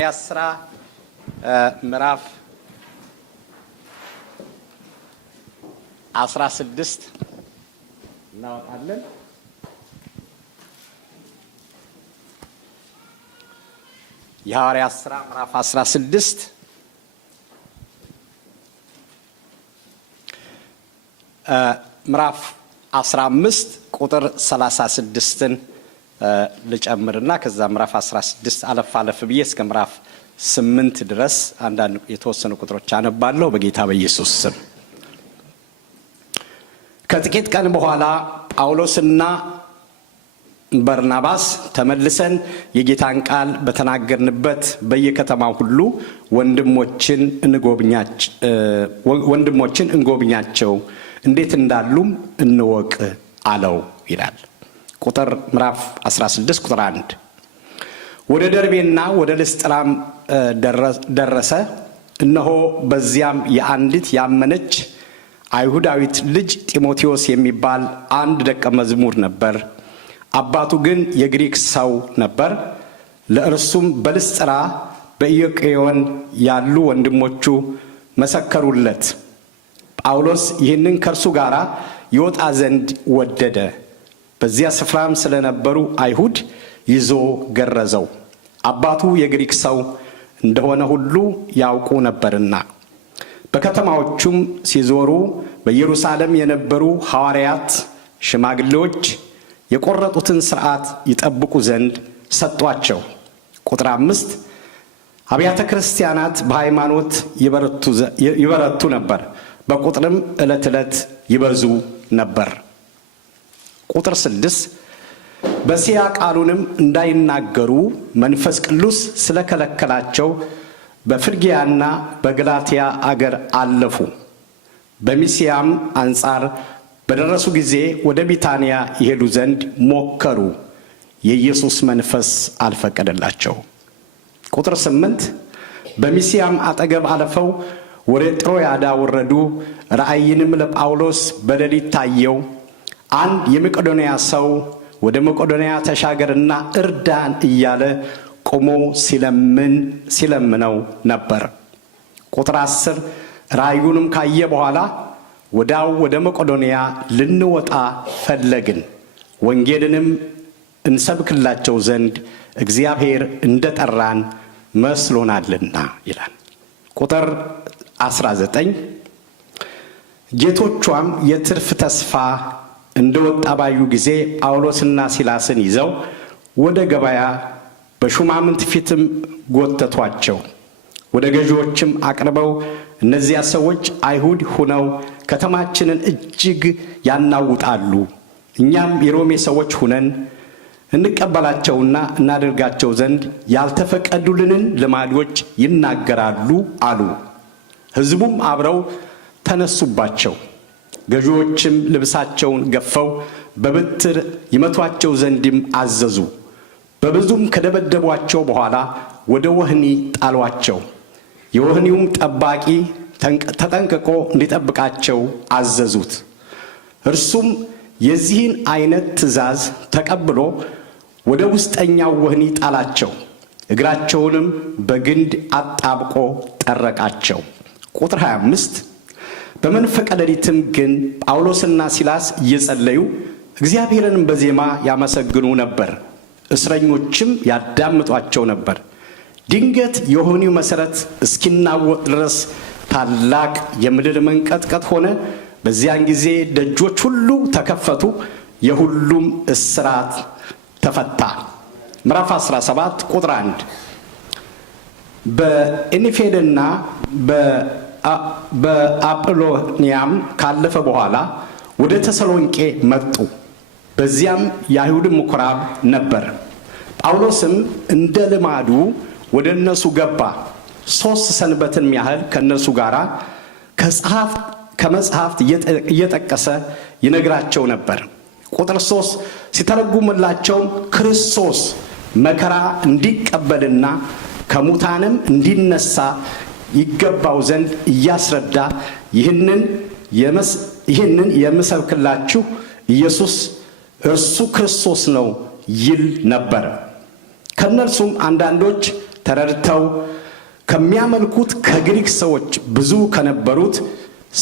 يسرى مراف 16 እናወጣለን የሐዋርያት ሥራ ምዕራፍ 16 ምዕራፍ 15 ቁጥር 36ን ልጨምርና ከዛ ምዕራፍ 16 አለፍ ብዬ እስከ ምዕራፍ 8 ድረስ አንዳንድ የተወሰኑ ቁጥሮች አነባለሁ በጌታ በኢየሱስ ስም። ከጥቂት ቀን በኋላ ጳውሎስና በርናባስ ተመልሰን የጌታን ቃል በተናገርንበት በየከተማው ሁሉ ወንድሞችን እንጎብኛቸው እንዴት እንዳሉም እንወቅ አለው ይላል። ቁጥር ምዕራፍ 16 ቁጥር 1 ወደ ደርቤና ወደ ልስጥራም ደረሰ። እነሆ በዚያም የአንዲት ያመነች አይሁዳዊት ልጅ ጢሞቴዎስ የሚባል አንድ ደቀ መዝሙር ነበር። አባቱ ግን የግሪክ ሰው ነበር። ለእርሱም በልስጥራ በኢዮቅዮን ያሉ ወንድሞቹ መሰከሩለት። ጳውሎስ ይህንን ከእርሱ ጋር ይወጣ ዘንድ ወደደ። በዚያ ስፍራም ስለነበሩ አይሁድ ይዞ ገረዘው፣ አባቱ የግሪክ ሰው እንደሆነ ሁሉ ያውቁ ነበርና። በከተማዎቹም ሲዞሩ በኢየሩሳሌም የነበሩ ሐዋርያት ሽማግሌዎች የቆረጡትን ሥርዓት ይጠብቁ ዘንድ ሰጧቸው። ቁጥር 5 አብያተ ክርስቲያናት በሃይማኖት ይበረቱ ነበር፣ በቁጥርም ዕለት ይበዙ ነበር። ቁጥር 6 በሲያ ቃሉንም እንዳይናገሩ መንፈስ ቅዱስ ስለከለከላቸው በፍርግያና በገላትያ አገር አለፉ። በሚስያም አንጻር በደረሱ ጊዜ ወደ ቢታንያ ይሄዱ ዘንድ ሞከሩ፣ የኢየሱስ መንፈስ አልፈቀደላቸው። ቁጥር 8 በሚስያም አጠገብ አለፈው ወደ ጥሮያዳ ወረዱ። ራእይንም ለጳውሎስ በሌሊት ታየው። አንድ የመቄዶንያ ሰው ወደ መቄዶንያ ተሻገርና እርዳን እያለ ቆሞ ሲለምነው ነበር። ቁጥር 10 ራእዩንም ካየ በኋላ ወዳው ወደ መቄዶንያ ልንወጣ ፈለግን፣ ወንጌልንም እንሰብክላቸው ዘንድ እግዚአብሔር እንደጠራን መስሎናልና ይላል። ቁጥር 19 ጌቶቿም የትርፍ ተስፋ እንደወጣ ባዩ ጊዜ ጳውሎስና ሲላስን ይዘው ወደ ገበያ በሹማምንት ፊትም ጎተቷቸው። ወደ ገዢዎችም አቅርበው እነዚያ ሰዎች አይሁድ ሆነው ከተማችንን እጅግ ያናውጣሉ፣ እኛም የሮሜ ሰዎች ሆነን እንቀበላቸውና እናደርጋቸው ዘንድ ያልተፈቀዱልንን ልማዶች ይናገራሉ አሉ። ሕዝቡም አብረው ተነሱባቸው። ገዢዎችም ልብሳቸውን ገፈው በብትር ይመቷቸው ዘንድም አዘዙ። በብዙም ከደበደቧቸው በኋላ ወደ ወህኒ ጣሏቸው። የወህኒውም ጠባቂ ተጠንቅቆ እንዲጠብቃቸው አዘዙት። እርሱም የዚህን አይነት ትእዛዝ ተቀብሎ ወደ ውስጠኛው ወህኒ ጣላቸው። እግራቸውንም በግንድ አጣብቆ ጠረቃቸው። ቁጥር 25 በመንፈቀ ሌሊትም ግን ጳውሎስና ሲላስ እየጸለዩ እግዚአብሔርን በዜማ ያመሰግኑ ነበር። እስረኞችም ያዳምጧቸው ነበር። ድንገት የወህኒው መሠረት እስኪናወጥ ድረስ ታላቅ የምድር መንቀጥቀጥ ሆነ። በዚያን ጊዜ ደጆች ሁሉ ተከፈቱ፣ የሁሉም እስራት ተፈታ። ምዕራፍ 17 ቁጥር 1 በኢንፌድና በአጵሎንያም ካለፈ በኋላ ወደ ተሰሎንቄ መጡ። በዚያም የአይሁድ ምኵራብ ነበር። ጳውሎስም እንደ ልማዱ ወደ እነሱ ገባ። 3 ሰንበትን ያህል ከእነሱ ጋር ከመጽሐፍት እየጠቀሰ ይነግራቸው ነበር። ቁጥር 3 ሲተረጉምላቸውም ክርስቶስ መከራ እንዲቀበልና ከሙታንም እንዲነሳ ይገባው ዘንድ እያስረዳ ይህንን የምሰብክላችሁ ኢየሱስ እርሱ ክርስቶስ ነው ይል ነበር። ከነርሱም አንዳንዶች ተረድተው ከሚያመልኩት ከግሪክ ሰዎች ብዙ ከነበሩት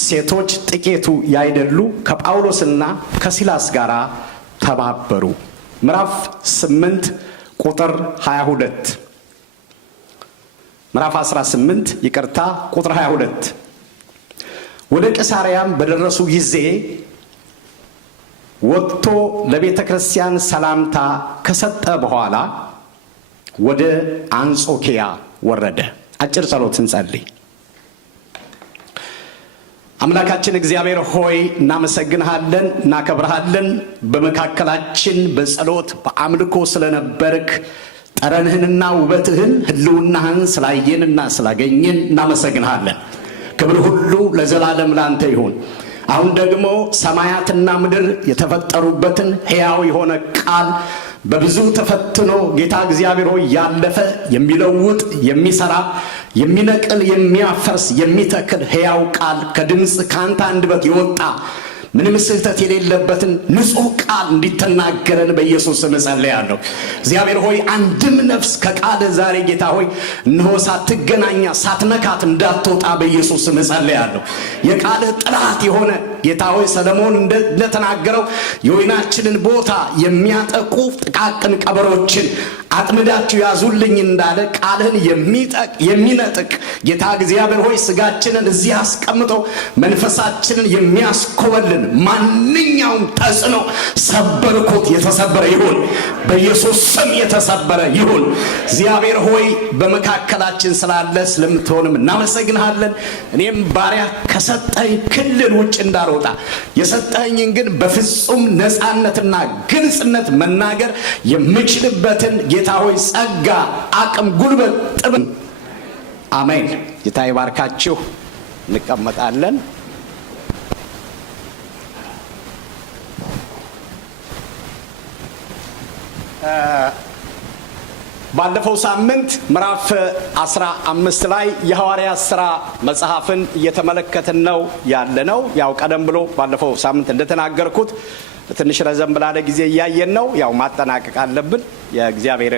ሴቶች ጥቂቱ ያይደሉ ከጳውሎስና ከሲላስ ጋር ተባበሩ። ምዕራፍ 8 ቁጥር 22 ምዕራፍ 18 ይቅርታ ቁጥር 22 ወደ ቂሳርያም በደረሱ ጊዜ ወጥቶ ለቤተ ክርስቲያን ሰላምታ ከሰጠ በኋላ ወደ አንጾኪያ ወረደ። አጭር ጸሎት እንጸልይ። አምላካችን እግዚአብሔር ሆይ እናመሰግንሃለን፣ እናከብርሃለን። በመካከላችን በጸሎት በአምልኮ ስለነበርክ ጠረንህንና ውበትህን ህልውናህን ስላየንና ስላገኘን እናመሰግንሃለን። ክብር ሁሉ ለዘላለም ላንተ ይሁን። አሁን ደግሞ ሰማያትና ምድር የተፈጠሩበትን ሕያው የሆነ ቃል በብዙ ተፈትኖ ጌታ እግዚአብሔር ሆይ ያለፈ የሚለውጥ የሚሰራ የሚነቅል የሚያፈርስ የሚተክል ሕያው ቃል ከድምፅ ካንተ አንደበት የወጣ ምንም ስህተት የሌለበትን ንጹህ ቃል እንዲተናገረን በኢየሱስ ስም ጸልያለሁ። እግዚአብሔር ሆይ አንድም ነፍስ ከቃል ዛሬ ጌታ ሆይ እነሆ ሳትገናኛ ሳትነካት እንዳትወጣ በኢየሱስ ስም ጸልያለሁ። የቃል ጥላት የሆነ ጌታ ሆይ ሰለሞን እንደተናገረው የወይናችንን ቦታ የሚያጠቁ ጥቃቅን ቀበሮችን አጥምዳችሁ ያዙልኝ እንዳለ ቃልህን የሚነጥቅ ጌታ እግዚአብሔር ሆይ ስጋችንን እዚህ አስቀምጦ መንፈሳችንን የሚያስኮበልን ማንኛውም ተጽዕኖ ሰበርኩት፣ የተሰበረ ይሁን በኢየሱስ ስም የተሰበረ ይሁን። እግዚአብሔር ሆይ በመካከላችን ስላለ ስለምትሆንም እናመሰግንሃለን። እኔም ባሪያ ከሰጠኝ ክልል ውጭ እንዳልወጣ የሰጠኝን ግን በፍጹም ነፃነትና ግልጽነት መናገር የምችልበትን ጌታ ሆይ ጸጋ፣ አቅም፣ ጉልበት፣ ጥበብ አሜን። ጌታ ይባርካችሁ። እንቀመጣለን። ባለፈው ሳምንት ምዕራፍ 15 ላይ የሐዋርያት ሥራ መጽሐፍን እየተመለከትን ነው ያለነው። ያው ቀደም ብሎ ባለፈው ሳምንት እንደተናገርኩት ትንሽ ረዘም ብላለ ጊዜ እያየን ነው። ያው ማጠናቀቅ አለብን የእግዚአብሔር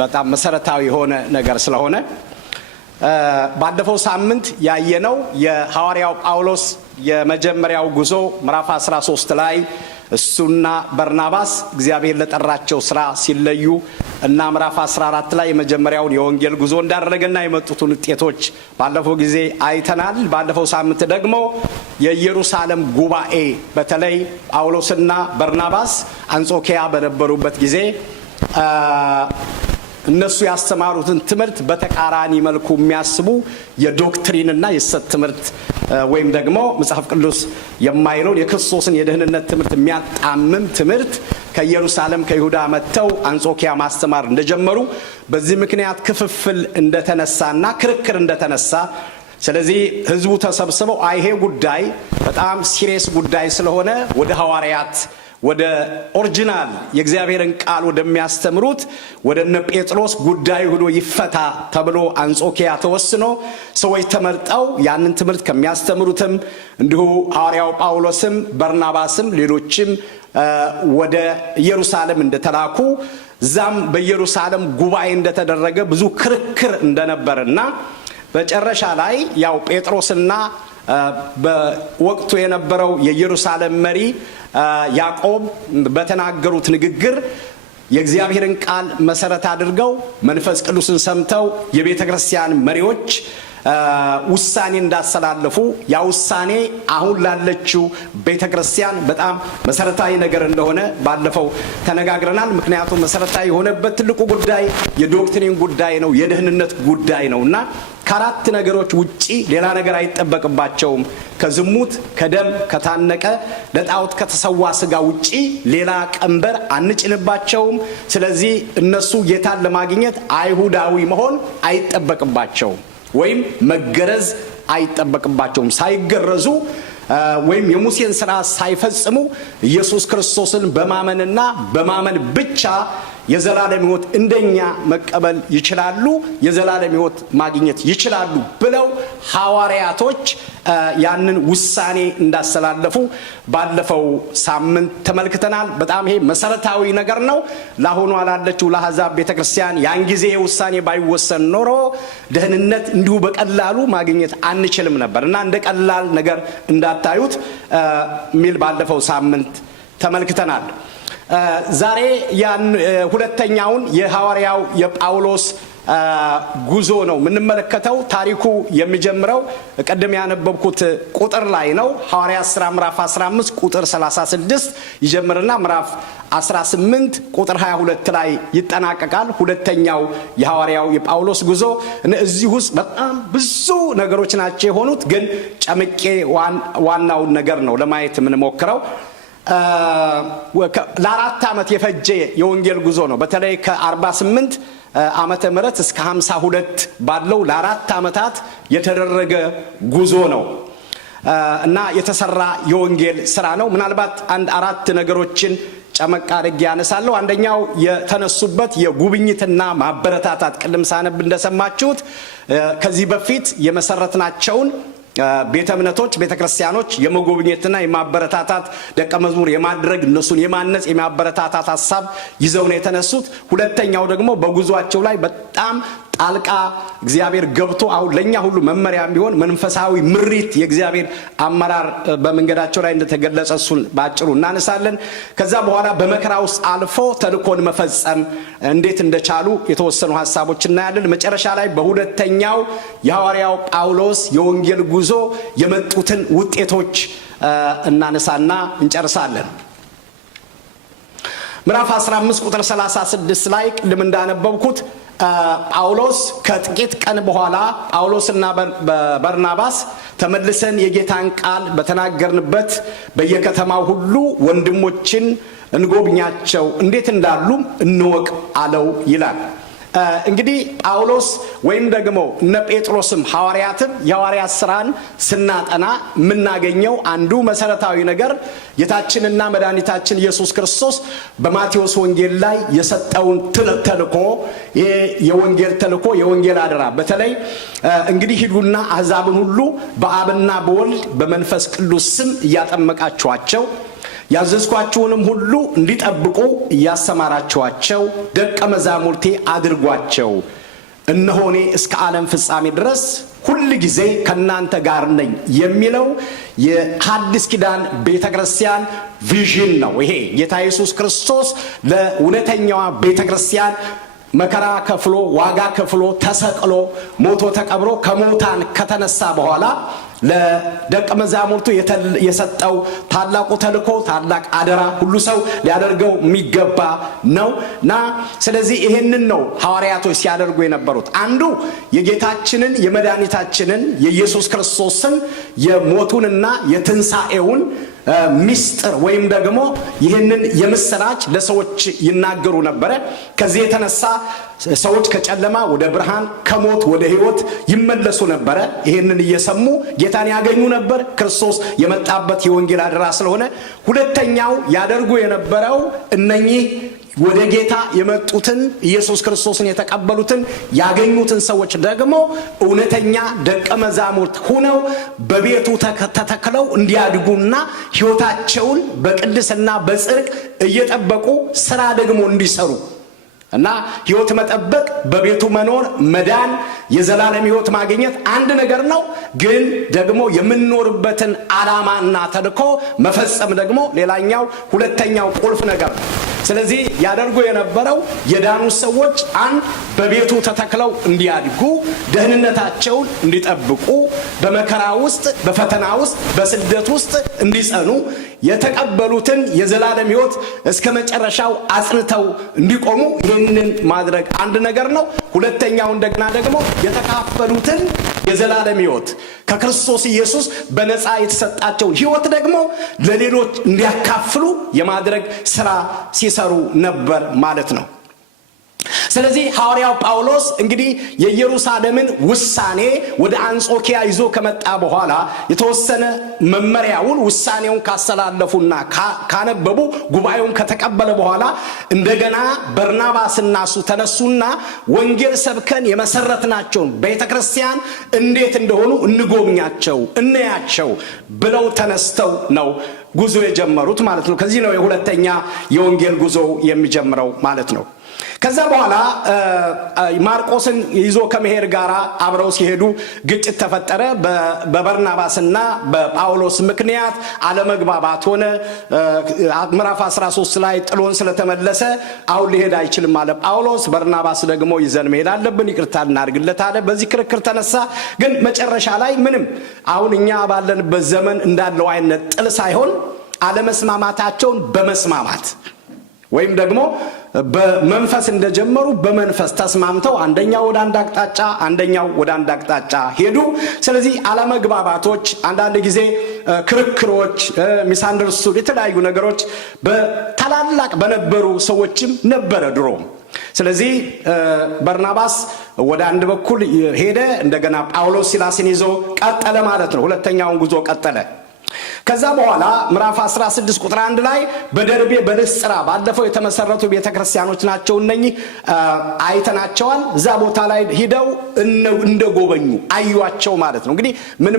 በጣም መሰረታዊ የሆነ ነገር ስለሆነ ባለፈው ሳምንት ያየነው የሐዋርያው ጳውሎስ የመጀመሪያው ጉዞ ምዕራፍ 13 ላይ እሱና በርናባስ እግዚአብሔር ለጠራቸው ስራ ሲለዩ እና ምዕራፍ 14 ላይ የመጀመሪያውን የወንጌል ጉዞ እንዳደረገና የመጡትን ውጤቶች ባለፈው ጊዜ አይተናል። ባለፈው ሳምንት ደግሞ የኢየሩሳሌም ጉባኤ በተለይ ጳውሎስና በርናባስ አንጾኪያ በነበሩበት ጊዜ እነሱ ያስተማሩትን ትምህርት በተቃራኒ መልኩ የሚያስቡ የዶክትሪንና የሐሰት ትምህርት ወይም ደግሞ መጽሐፍ ቅዱስ የማይለውን የክርስቶስን የደህንነት ትምህርት የሚያጣምም ትምህርት ከኢየሩሳሌም ከይሁዳ መጥተው አንጾኪያ ማስተማር እንደጀመሩ በዚህ ምክንያት ክፍፍል እንደተነሳና ክርክር እንደተነሳ ስለዚህ ህዝቡ ተሰብስበው አይሄ ጉዳይ በጣም ሲሪየስ ጉዳይ ስለሆነ ወደ ሐዋርያት ወደ ኦሪጂናል የእግዚአብሔርን ቃል ወደሚያስተምሩት ወደ እነ ጴጥሮስ ጉዳይ ሆኖ ይፈታ ተብሎ አንጾኪያ ተወስኖ ሰዎች ተመርጠው ያንን ትምህርት ከሚያስተምሩትም እንዲሁ ሐዋርያው ጳውሎስም በርናባስም ሌሎችም ወደ ኢየሩሳሌም እንደተላኩ ዛም በኢየሩሳሌም ጉባኤ እንደተደረገ ብዙ ክርክር እንደነበርና በመጨረሻ ላይ ያው ጴጥሮስና በወቅቱ የነበረው የኢየሩሳሌም መሪ ያዕቆብ በተናገሩት ንግግር የእግዚአብሔርን ቃል መሰረት አድርገው መንፈስ ቅዱስን ሰምተው የቤተ ክርስቲያን መሪዎች ውሳኔ እንዳስተላለፉ ያ ውሳኔ አሁን ላለችው ቤተ ክርስቲያን በጣም መሰረታዊ ነገር እንደሆነ ባለፈው ተነጋግረናል። ምክንያቱም መሰረታዊ የሆነበት ትልቁ ጉዳይ የዶክትሪን ጉዳይ ነው፣ የደህንነት ጉዳይ ነውና ከአራት ነገሮች ውጪ ሌላ ነገር አይጠበቅባቸውም። ከዝሙት፣ ከደም፣ ከታነቀ ለጣዖት ከተሰዋ ስጋ ውጪ ሌላ ቀንበር አንጭንባቸውም። ስለዚህ እነሱ ጌታን ለማግኘት አይሁዳዊ መሆን አይጠበቅባቸውም ወይም መገረዝ አይጠበቅባቸውም። ሳይገረዙ ወይም የሙሴን ሥራ ሳይፈጽሙ ኢየሱስ ክርስቶስን በማመንና በማመን ብቻ የዘላለም ሕይወት እንደኛ መቀበል ይችላሉ፣ የዘላለም ሕይወት ማግኘት ይችላሉ ብለው ሐዋርያቶች ያንን ውሳኔ እንዳስተላለፉ ባለፈው ሳምንት ተመልክተናል። በጣም ይሄ መሰረታዊ ነገር ነው። ለአሁኑ ላለችው ለአሕዛብ ቤተክርስቲያን ያን ጊዜ ውሳኔ ባይወሰን ኖሮ ደህንነት እንዲሁ በቀላሉ ማግኘት አንችልም ነበር እና እንደ ቀላል ነገር እንዳታዩት ሚል ባለፈው ሳምንት ተመልክተናል። ዛሬ ያን ሁለተኛውን የሐዋርያው የጳውሎስ ጉዞ ነው የምንመለከተው። ታሪኩ የሚጀምረው ቀደም ያነበብኩት ቁጥር ላይ ነው። ሐዋርያት ሥራ ምዕራፍ 15 ቁጥር 36 ይጀምርና ምዕራፍ 18 ቁጥር 22 ላይ ይጠናቀቃል። ሁለተኛው የሐዋርያው የጳውሎስ ጉዞ። እዚህ ውስጥ በጣም ብዙ ነገሮች ናቸው የሆኑት፣ ግን ጨምቄ ዋናውን ነገር ነው ለማየት የምንሞክረው። ለ4 ዓመት የፈጀ የወንጌል ጉዞ ነው። በተለይ ከ48 ዓመተ ምህረት እስከ 52 ባለው ለ4 ዓመታት የተደረገ ጉዞ ነው እና የተሰራ የወንጌል ስራ ነው። ምናልባት 4 ነገሮችን ጨመቅ አድርጌ ያነሳለሁ። አንደኛው የተነሱበት የጉብኝትና ማበረታታት፣ ቅድም ሳነብ እንደሰማችሁት ከዚህ በፊት የመሰረትናቸውን ቤተ እምነቶች ቤተክርስቲያኖች የመጎብኘትና የማበረታታት ደቀ መዝሙር የማድረግ እነሱን የማነጽ የማበረታታት ሐሳብ ይዘው ነው የተነሱት። ሁለተኛው ደግሞ በጉዟቸው ላይ በጣም ጣልቃ እግዚአብሔር ገብቶ አሁን ለኛ ሁሉ መመሪያ ቢሆን መንፈሳዊ ምሪት የእግዚአብሔር አመራር በመንገዳቸው ላይ እንደተገለጸ እሱን ባጭሩ እናነሳለን። ከዛ በኋላ በመከራ ውስጥ አልፎ ተልኮን መፈጸም እንዴት እንደቻሉ የተወሰኑ ሐሳቦች እናያለን። መጨረሻ ላይ በሁለተኛው የሐዋርያው ጳውሎስ የወንጌል ጉዞ የመጡትን ውጤቶች እናነሳና እንጨርሳለን። ምዕራፍ 15 ቁጥር 36 ላይ ቅድም እንዳነበብኩት ጳውሎስ ከጥቂት ቀን በኋላ ጳውሎስና በርናባስ ተመልሰን የጌታን ቃል በተናገርንበት በየከተማው ሁሉ ወንድሞችን እንጎብኛቸው፣ እንዴት እንዳሉ እንወቅ አለው ይላል። እንግዲህ ጳውሎስ ወይም ደግሞ እነ ጴጥሮስም ሐዋርያትም የሐዋርያት ሥራን ስናጠና የምናገኘው አንዱ መሰረታዊ ነገር ጌታችንና መድኃኒታችን ኢየሱስ ክርስቶስ በማቴዎስ ወንጌል ላይ የሰጠውን ተልእኮ፣ የወንጌል ተልእኮ፣ የወንጌል አደራ በተለይ እንግዲህ ሂዱና አሕዛብን ሁሉ በአብና በወልድ በመንፈስ ቅዱስ ስም እያጠመቃችኋቸው ያዘዝኳችሁንም ሁሉ እንዲጠብቁ እያስተማራችኋቸው ደቀ መዛሙርቴ አድርጓቸው፣ እነሆ እኔ እስከ ዓለም ፍጻሜ ድረስ ሁል ጊዜ ከናንተ ጋር ነኝ የሚለው የሐዲስ ኪዳን ቤተክርስቲያን ቪዥን ነው። ይሄ ጌታ ኢየሱስ ክርስቶስ ለእውነተኛዋ ቤተክርስቲያን መከራ ከፍሎ ዋጋ ከፍሎ ተሰቅሎ ሞቶ ተቀብሮ ከሞታን ከተነሳ በኋላ ለደቀ መዛሙርቱ የሰጠው ታላቁ ተልእኮ፣ ታላቅ አደራ ሁሉ ሰው ሊያደርገው የሚገባ ነውና ስለዚህ ይሄንን ነው ሐዋርያቶች ሲያደርጉ የነበሩት። አንዱ የጌታችንን የመድኃኒታችንን የኢየሱስ ክርስቶስን የሞቱንና የትንሣኤውን ሚስጥር ወይም ደግሞ ይህንን የምስራች ለሰዎች ይናገሩ ነበረ። ከዚህ የተነሳ ሰዎች ከጨለማ ወደ ብርሃን ከሞት ወደ ሕይወት ይመለሱ ነበረ። ይህንን እየሰሙ ጌታን ያገኙ ነበር። ክርስቶስ የመጣበት የወንጌል አደራ ስለሆነ ሁለተኛው ያደርጉ የነበረው እነኚህ ወደ ጌታ የመጡትን ኢየሱስ ክርስቶስን የተቀበሉትን ያገኙትን ሰዎች ደግሞ እውነተኛ ደቀ መዛሙርት ሆነው በቤቱ ተተክለው እንዲያድጉና ሕይወታቸውን በቅድስና በጽድቅ እየጠበቁ ሥራ ደግሞ እንዲሰሩ እና ሕይወት መጠበቅ፣ በቤቱ መኖር፣ መዳን፣ የዘላለም ሕይወት ማግኘት አንድ ነገር ነው። ግን ደግሞ የምንኖርበትን ዓላማና ተልእኮ መፈጸም ደግሞ ሌላኛው ሁለተኛው ቁልፍ ነገር ነው። ስለዚህ ያደርጉ የነበረው የዳኑ ሰዎች አንድ በቤቱ ተተክለው እንዲያድጉ፣ ደህንነታቸውን እንዲጠብቁ፣ በመከራ ውስጥ በፈተና ውስጥ በስደት ውስጥ እንዲጸኑ፣ የተቀበሉትን የዘላለም ሕይወት እስከ መጨረሻው አጽንተው እንዲቆሙ ይህንን ማድረግ አንድ ነገር ነው። ሁለተኛው እንደገና ደግሞ የተካፈሉትን የዘላለም ሕይወት ከክርስቶስ ኢየሱስ በነፃ የተሰጣቸውን ሕይወት ደግሞ ለሌሎች እንዲያካፍሉ የማድረግ ሥራ ሲሰሩ ነበር ማለት ነው። ስለዚህ ሐዋርያው ጳውሎስ እንግዲህ የኢየሩሳሌምን ውሳኔ ወደ አንጾኪያ ይዞ ከመጣ በኋላ የተወሰነ መመሪያውን ውሳኔውን ካስተላለፉና ካነበቡ ጉባኤውን ከተቀበለ በኋላ እንደገና በርናባስና እሱ ተነሱና ወንጌል ሰብከን የመሰረትናቸውን ቤተክርስቲያን እንዴት እንደሆኑ እንጎብኛቸው እንያቸው ብለው ተነስተው ነው ጉዞ የጀመሩት ማለት ነው። ከዚህ ነው የሁለተኛ የወንጌል ጉዞ የሚጀምረው ማለት ነው። ከዛ በኋላ ማርቆስን ይዞ ከመሄድ ጋር አብረው ሲሄዱ ግጭት ተፈጠረ። በበርናባስና በጳውሎስ ምክንያት አለመግባባት ሆነ። ምዕራፍ 13 ላይ ጥሎን ስለተመለሰ አሁን ሊሄድ አይችልም አለ ጳውሎስ። በርናባስ ደግሞ ይዘን መሄድ አለብን ይቅርታ እናድርግለት አለ። በዚህ ክርክር ተነሳ። ግን መጨረሻ ላይ ምንም አሁን እኛ ባለንበት ዘመን እንዳለው አይነት ጥል ሳይሆን አለመስማማታቸውን በመስማማት ወይም ደግሞ በመንፈስ እንደጀመሩ በመንፈስ ተስማምተው አንደኛው ወደ አንድ አቅጣጫ አንደኛው ወደ አንድ አቅጣጫ ሄዱ። ስለዚህ አለመግባባቶች፣ አንዳንድ ጊዜ ክርክሮች፣ ሚስአንደርስቱድ የተለያዩ ነገሮች በታላላቅ በነበሩ ሰዎችም ነበረ ድሮ። ስለዚህ በርናባስ ወደ አንድ በኩል ሄደ፣ እንደገና ጳውሎስ ሲላስን ይዞ ቀጠለ ማለት ነው። ሁለተኛውን ጉዞ ቀጠለ። ከዛ በኋላ ምዕራፍ 16 ቁጥር 1 ላይ በደርቤ በልስጥራ ባለፈው የተመሰረቱ ቤተክርስቲያኖች ናቸው እነኚህ አይተናቸዋል። እዛ ቦታ ላይ ሄደው እንደጎበኙ አዩዋቸው ማለት ነው። እንግዲህ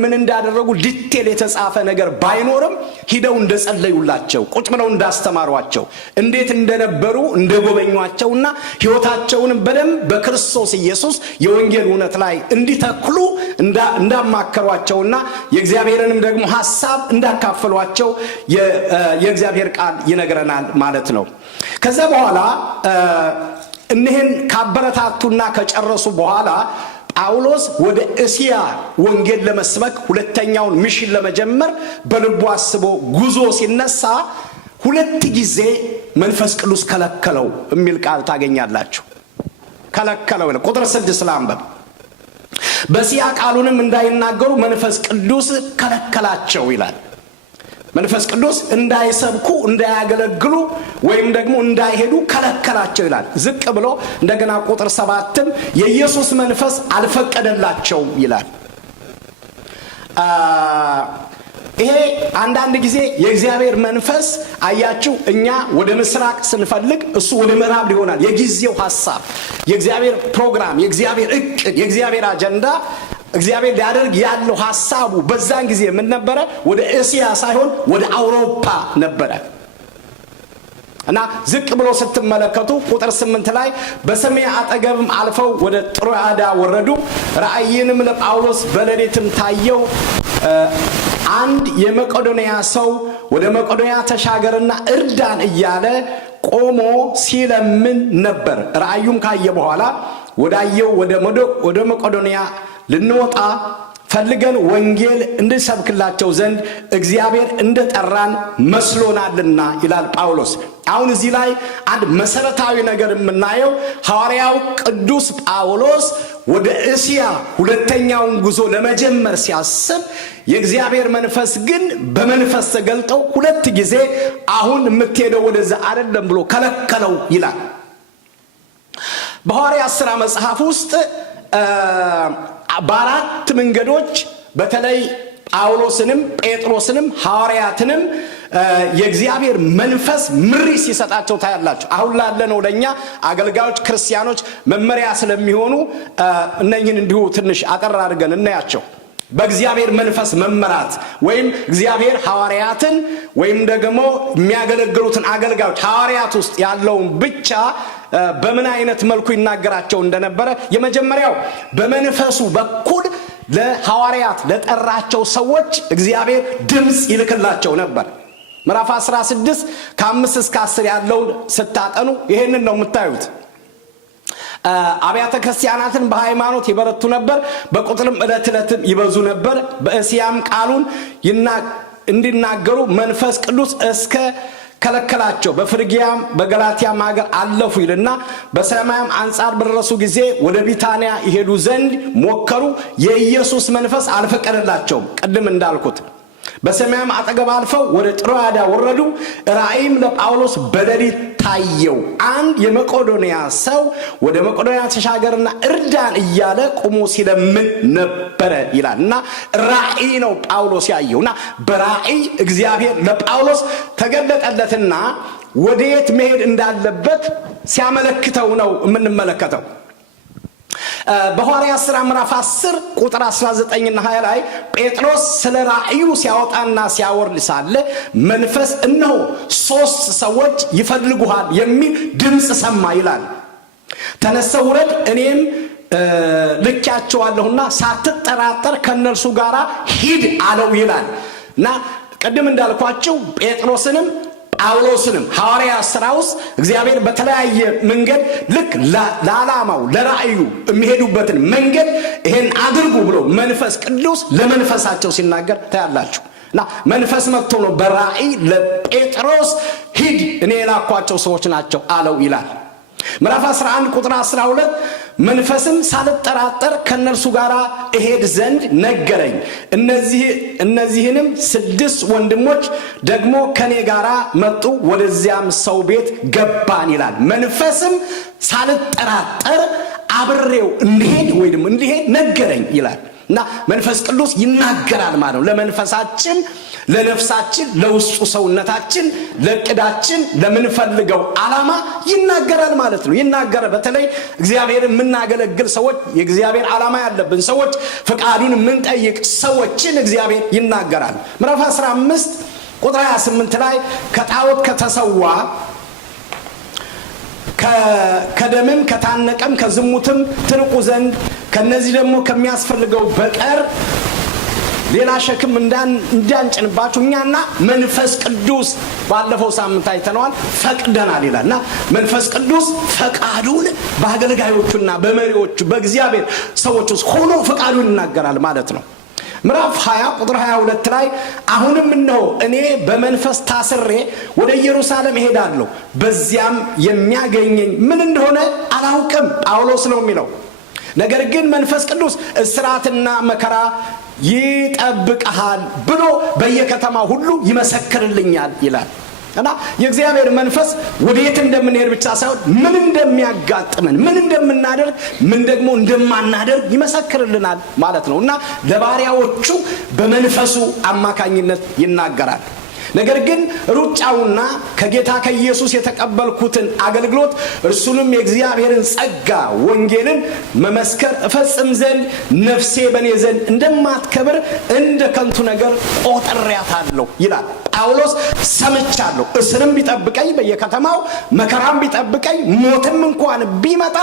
ምን እንዳደረጉ ዲቴል የተጻፈ ነገር ባይኖርም ሄደው እንደጸለዩላቸው ቁጭ ብለው እንዳስተማሯቸው እንዴት እንደነበሩ እንደጎበኟቸውና ሕይወታቸውን በደም በክርስቶስ ኢየሱስ የወንጌል እውነት ላይ እንዲተክሉ እንዳማከሯቸውና የእግዚአብሔርንም ደግሞ ሐሳብ እንዳካፈሏቸው የእግዚአብሔር ቃል ይነግረናል ማለት ነው። ከዛ በኋላ እነህን ካበረታቱና ከጨረሱ በኋላ ጳውሎስ ወደ እስያ ወንጌል ለመስበክ ሁለተኛውን ሚሽን ለመጀመር በልቡ አስቦ ጉዞ ሲነሳ ሁለት ጊዜ መንፈስ ቅዱስ ከለከለው የሚል ቃል ታገኛላችሁ። ከለከለው ነው። ቁጥር 6 ላንብብ። በእስያ ቃሉንም እንዳይናገሩ መንፈስ ቅዱስ ከለከላቸው ይላል። መንፈስ ቅዱስ እንዳይሰብኩ እንዳያገለግሉ ወይም ደግሞ እንዳይሄዱ ከለከላቸው ይላል። ዝቅ ብሎ እንደገና ቁጥር 7ም የኢየሱስ መንፈስ አልፈቀደላቸውም ይላል። ይሄ አንዳንድ ጊዜ የእግዚአብሔር መንፈስ አያችሁ፣ እኛ ወደ ምስራቅ ስንፈልግ እሱ ወደ ምዕራብ ይሆናል። የጊዜው ሐሳብ፣ የእግዚአብሔር ፕሮግራም፣ የእግዚአብሔር እቅድ፣ የእግዚአብሔር አጀንዳ እግዚአብሔር ሊያደርግ ያለው ሐሳቡ በዛን ጊዜ ምን ነበረ? ወደ እስያ ሳይሆን ወደ አውሮፓ ነበረ። እና ዝቅ ብሎ ስትመለከቱ ቁጥር 8 ላይ በሰሜን አጠገብም አልፈው ወደ ጥሮአዳ ወረዱ። ራእይንም ለጳውሎስ በሌሊትም ታየው። አንድ የመቄዶንያ ሰው ወደ መቄዶንያ ተሻገርና እርዳን እያለ ቆሞ ሲለምን ነበር። ራእዩም ካየ በኋላ ወዳየው ወደ መቄዶንያ ልንወጣ ፈልገን ወንጌል እንድንሰብክላቸው ዘንድ እግዚአብሔር እንደጠራን መስሎናልና ይላል ጳውሎስ። አሁን እዚህ ላይ አንድ መሰረታዊ ነገር የምናየው ሐዋርያው ቅዱስ ጳውሎስ ወደ እስያ ሁለተኛውን ጉዞ ለመጀመር ሲያስብ የእግዚአብሔር መንፈስ ግን በመንፈስ ተገልጠው ሁለት ጊዜ አሁን የምትሄደው ወደዛ አይደለም ብሎ ከለከለው ይላል። በሐዋርያት ሥራ መጽሐፍ ውስጥ በአራት መንገዶች በተለይ ጳውሎስንም ጴጥሮስንም ሐዋርያትንም የእግዚአብሔር መንፈስ ምሪት ሲሰጣቸው ታያላችሁ። አሁን ላለነው ለኛ አገልጋዮች ክርስቲያኖች መመሪያ ስለሚሆኑ እነኝህን እንዲሁ ትንሽ አጠር አድርገን እናያቸው። በእግዚአብሔር መንፈስ መመራት ወይም እግዚአብሔር ሐዋርያትን ወይም ደግሞ የሚያገለግሉትን አገልጋዮች ሐዋርያት ውስጥ ያለውን ብቻ በምን አይነት መልኩ ይናገራቸው እንደነበረ የመጀመሪያው በመንፈሱ በኩል ለሐዋርያት ለጠራቸው ሰዎች እግዚአብሔር ድምጽ ይልክላቸው ነበር። ምዕራፍ 16 ከ5 እስከ 10 ያለውን ስታጠኑ ይሄንን ነው የምታዩት። አብያተ ክርስቲያናትን በሃይማኖት ይበረቱ ነበር፣ በቁጥርም ዕለት ይበዙ ነበር። በእስያም ቃሉን እንዲናገሩ መንፈስ ቅዱስ እስከ ከለከላቸው። በፍርግያም በገላትያም ሀገር አለፉ ይልና በሰማያም አንጻር በደረሱ ጊዜ ወደ ቢታንያ ይሄዱ ዘንድ ሞከሩ፣ የኢየሱስ መንፈስ አልፈቀደላቸውም። ቅድም እንዳልኩት በሰማያም አጠገብ አልፈው ወደ ጥሮአዳ ወረዱ። ራእይም ለጳውሎስ በሌሊት ታየው። አንድ የመቄዶንያ ሰው ወደ መቄዶንያ ተሻገርና እርዳን እያለ ቆሞ ሲለምን ነበረ ይላልና ራእይ ነው ጳውሎስ ያየውና በራእይ እግዚአብሔር ለጳውሎስ ተገለጠለትና ወዴት መሄድ እንዳለበት ሲያመለክተው ነው የምንመለከተው። በሐዋርያት ሥራ ምዕራፍ 10 ቁጥር 19 እና 20 ላይ ጴጥሮስ ስለ ራእዩ ሲያወጣና ሲያወርድ ሳለ መንፈስ እነሆ 3 ሰዎች ይፈልጉሃል የሚል ድምጽ ሰማ ይላል። ተነስተህ ውረድ እኔም ልኬያቸዋለሁና ሳትጠራጠር ከነርሱ ጋር ሂድ አለው ይላል። እና ቀደም እንዳልኳችሁ ጴጥሮስንም ጳውሎስንም ሐዋርያት ሥራ ውስጥ እግዚአብሔር በተለያየ መንገድ ልክ ለዓላማው ለራእዩ የሚሄዱበትን መንገድ ይሄን አድርጉ ብሎ መንፈስ ቅዱስ ለመንፈሳቸው ሲናገር ታያላችሁ። እና መንፈስ መጥቶ ነው በራእይ ለጴጥሮስ ሂድ እኔ የላኳቸው ሰዎች ናቸው አለው ይላል። ምዕራፍ 11 ቁጥር 12 መንፈስም ሳልጠራጠር ከነርሱ ጋር እሄድ ዘንድ ነገረኝ። እነዚህንም 6 ወንድሞች ደግሞ ከኔ ጋር መጡ፣ ወደዚያም ሰው ቤት ገባን ይላል። መንፈስም ሳልጠራጠር አብሬው እንዲሄድ ነገረኝ ይላል። እና መንፈስ ቅዱስ ይናገራል ማለት ነው። ለመንፈሳችን፣ ለነፍሳችን፣ ለውስጡ ሰውነታችን፣ ለቅዳችን፣ ለምንፈልገው ዓላማ ይናገራል ማለት ነው። ይናገራል። በተለይ እግዚአብሔርን የምናገለግል ሰዎች፣ የእግዚአብሔር ዓላማ ያለብን ሰዎች፣ ፈቃዱን የምንጠይቅ ሰዎችን እግዚአብሔር ይናገራል። ምዕራፍ 15 ቁጥር 28 ላይ ከጣዖት ከተሰዋ ከደምም ከታነቀም ከዝሙትም ትርቁ ዘንድ ከነዚህ ደግሞ ከሚያስፈልገው በቀር ሌላ ሸክም እንዳንጭንባችሁ እኛና መንፈስ ቅዱስ ባለፈው ሳምንት አይተነዋል ፈቅደናል ይላልና መንፈስ ቅዱስ ፈቃዱን በአገልጋዮቹና በመሪዎቹ በእግዚአብሔር ሰዎች ውስጥ ሆኖ ፈቃዱን ይናገራል ማለት ነው። ምዕራፍ 20 ቁጥር 22 ላይ አሁንም እነሆ እኔ በመንፈስ ታስሬ ወደ ኢየሩሳሌም እሄዳለሁ፣ በዚያም የሚያገኘኝ ምን እንደሆነ አላውቅም ጳውሎስ ነው የሚለው። ነገር ግን መንፈስ ቅዱስ እስራትና መከራ ይጠብቅሃል ብሎ በየከተማ ሁሉ ይመሰክርልኛል ይላል። እና የእግዚአብሔር መንፈስ ወዴት እንደምንሄድ ብቻ ሳይሆን ምን እንደሚያጋጥመን፣ ምን እንደምናደርግ፣ ምን ደግሞ እንደማናደርግ ይመሰክርልናል ማለት ነው። እና ለባሪያዎቹ በመንፈሱ አማካኝነት ይናገራል። ነገር ግን ሩጫውና ከጌታ ከኢየሱስ የተቀበልኩትን አገልግሎት እርሱንም የእግዚአብሔርን ጸጋ ወንጌልን መመስከር እፈጽም ዘንድ ነፍሴ በኔ ዘንድ እንደማትከብር እንደ ከንቱ ነገር ቆጥሬያታለሁ ይላል ጳውሎስ። ሰምቻለሁ፣ እስርም ቢጠብቀኝ በየከተማው መከራም ቢጠብቀኝ ሞትም እንኳን ቢመጣ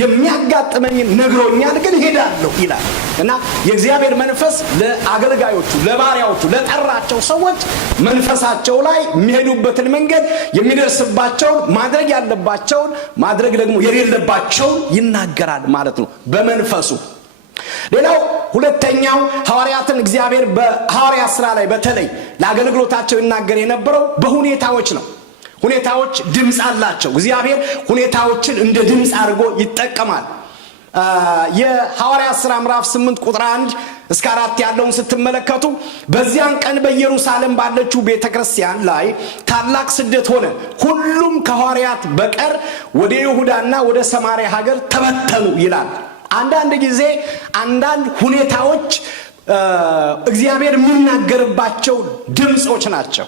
የሚያጋጥመኝ ነግሮኛል፣ ግን ሄዳለሁ ይላል። እና የእግዚአብሔር መንፈስ ለአገልጋዮቹ ለባሪያዎቹ ለጠራቸው ሰዎች መንፈሳቸው ላይ የሚሄዱበትን መንገድ የሚደርስባቸውን ማድረግ ያለባቸውን ማድረግ ደግሞ የሌለባቸውን ይናገራል ማለት ነው በመንፈሱ። ሌላው ሁለተኛው ሐዋርያትን እግዚአብሔር በሐዋርያት ሥራ ላይ በተለይ ለአገልግሎታቸው ይናገር የነበረው በሁኔታዎች ነው። ሁኔታዎች ድምፅ አላቸው። እግዚአብሔር ሁኔታዎችን እንደ ድምፅ አድርጎ ይጠቀማል። የሐዋርያት ሥራ ምዕራፍ 8 ቁጥር 1 እስከ 4 ያለውን ስትመለከቱ በዚያን ቀን በኢየሩሳሌም ባለችው ቤተክርስቲያን ላይ ታላቅ ስደት ሆነ፣ ሁሉም ከሐዋርያት በቀር ወደ ይሁዳና ወደ ሰማርያ ሀገር ተበተኑ ይላል። አንዳንድ ጊዜ አንዳንድ ሁኔታዎች እግዚአብሔር የሚናገርባቸው ድምጾች ናቸው።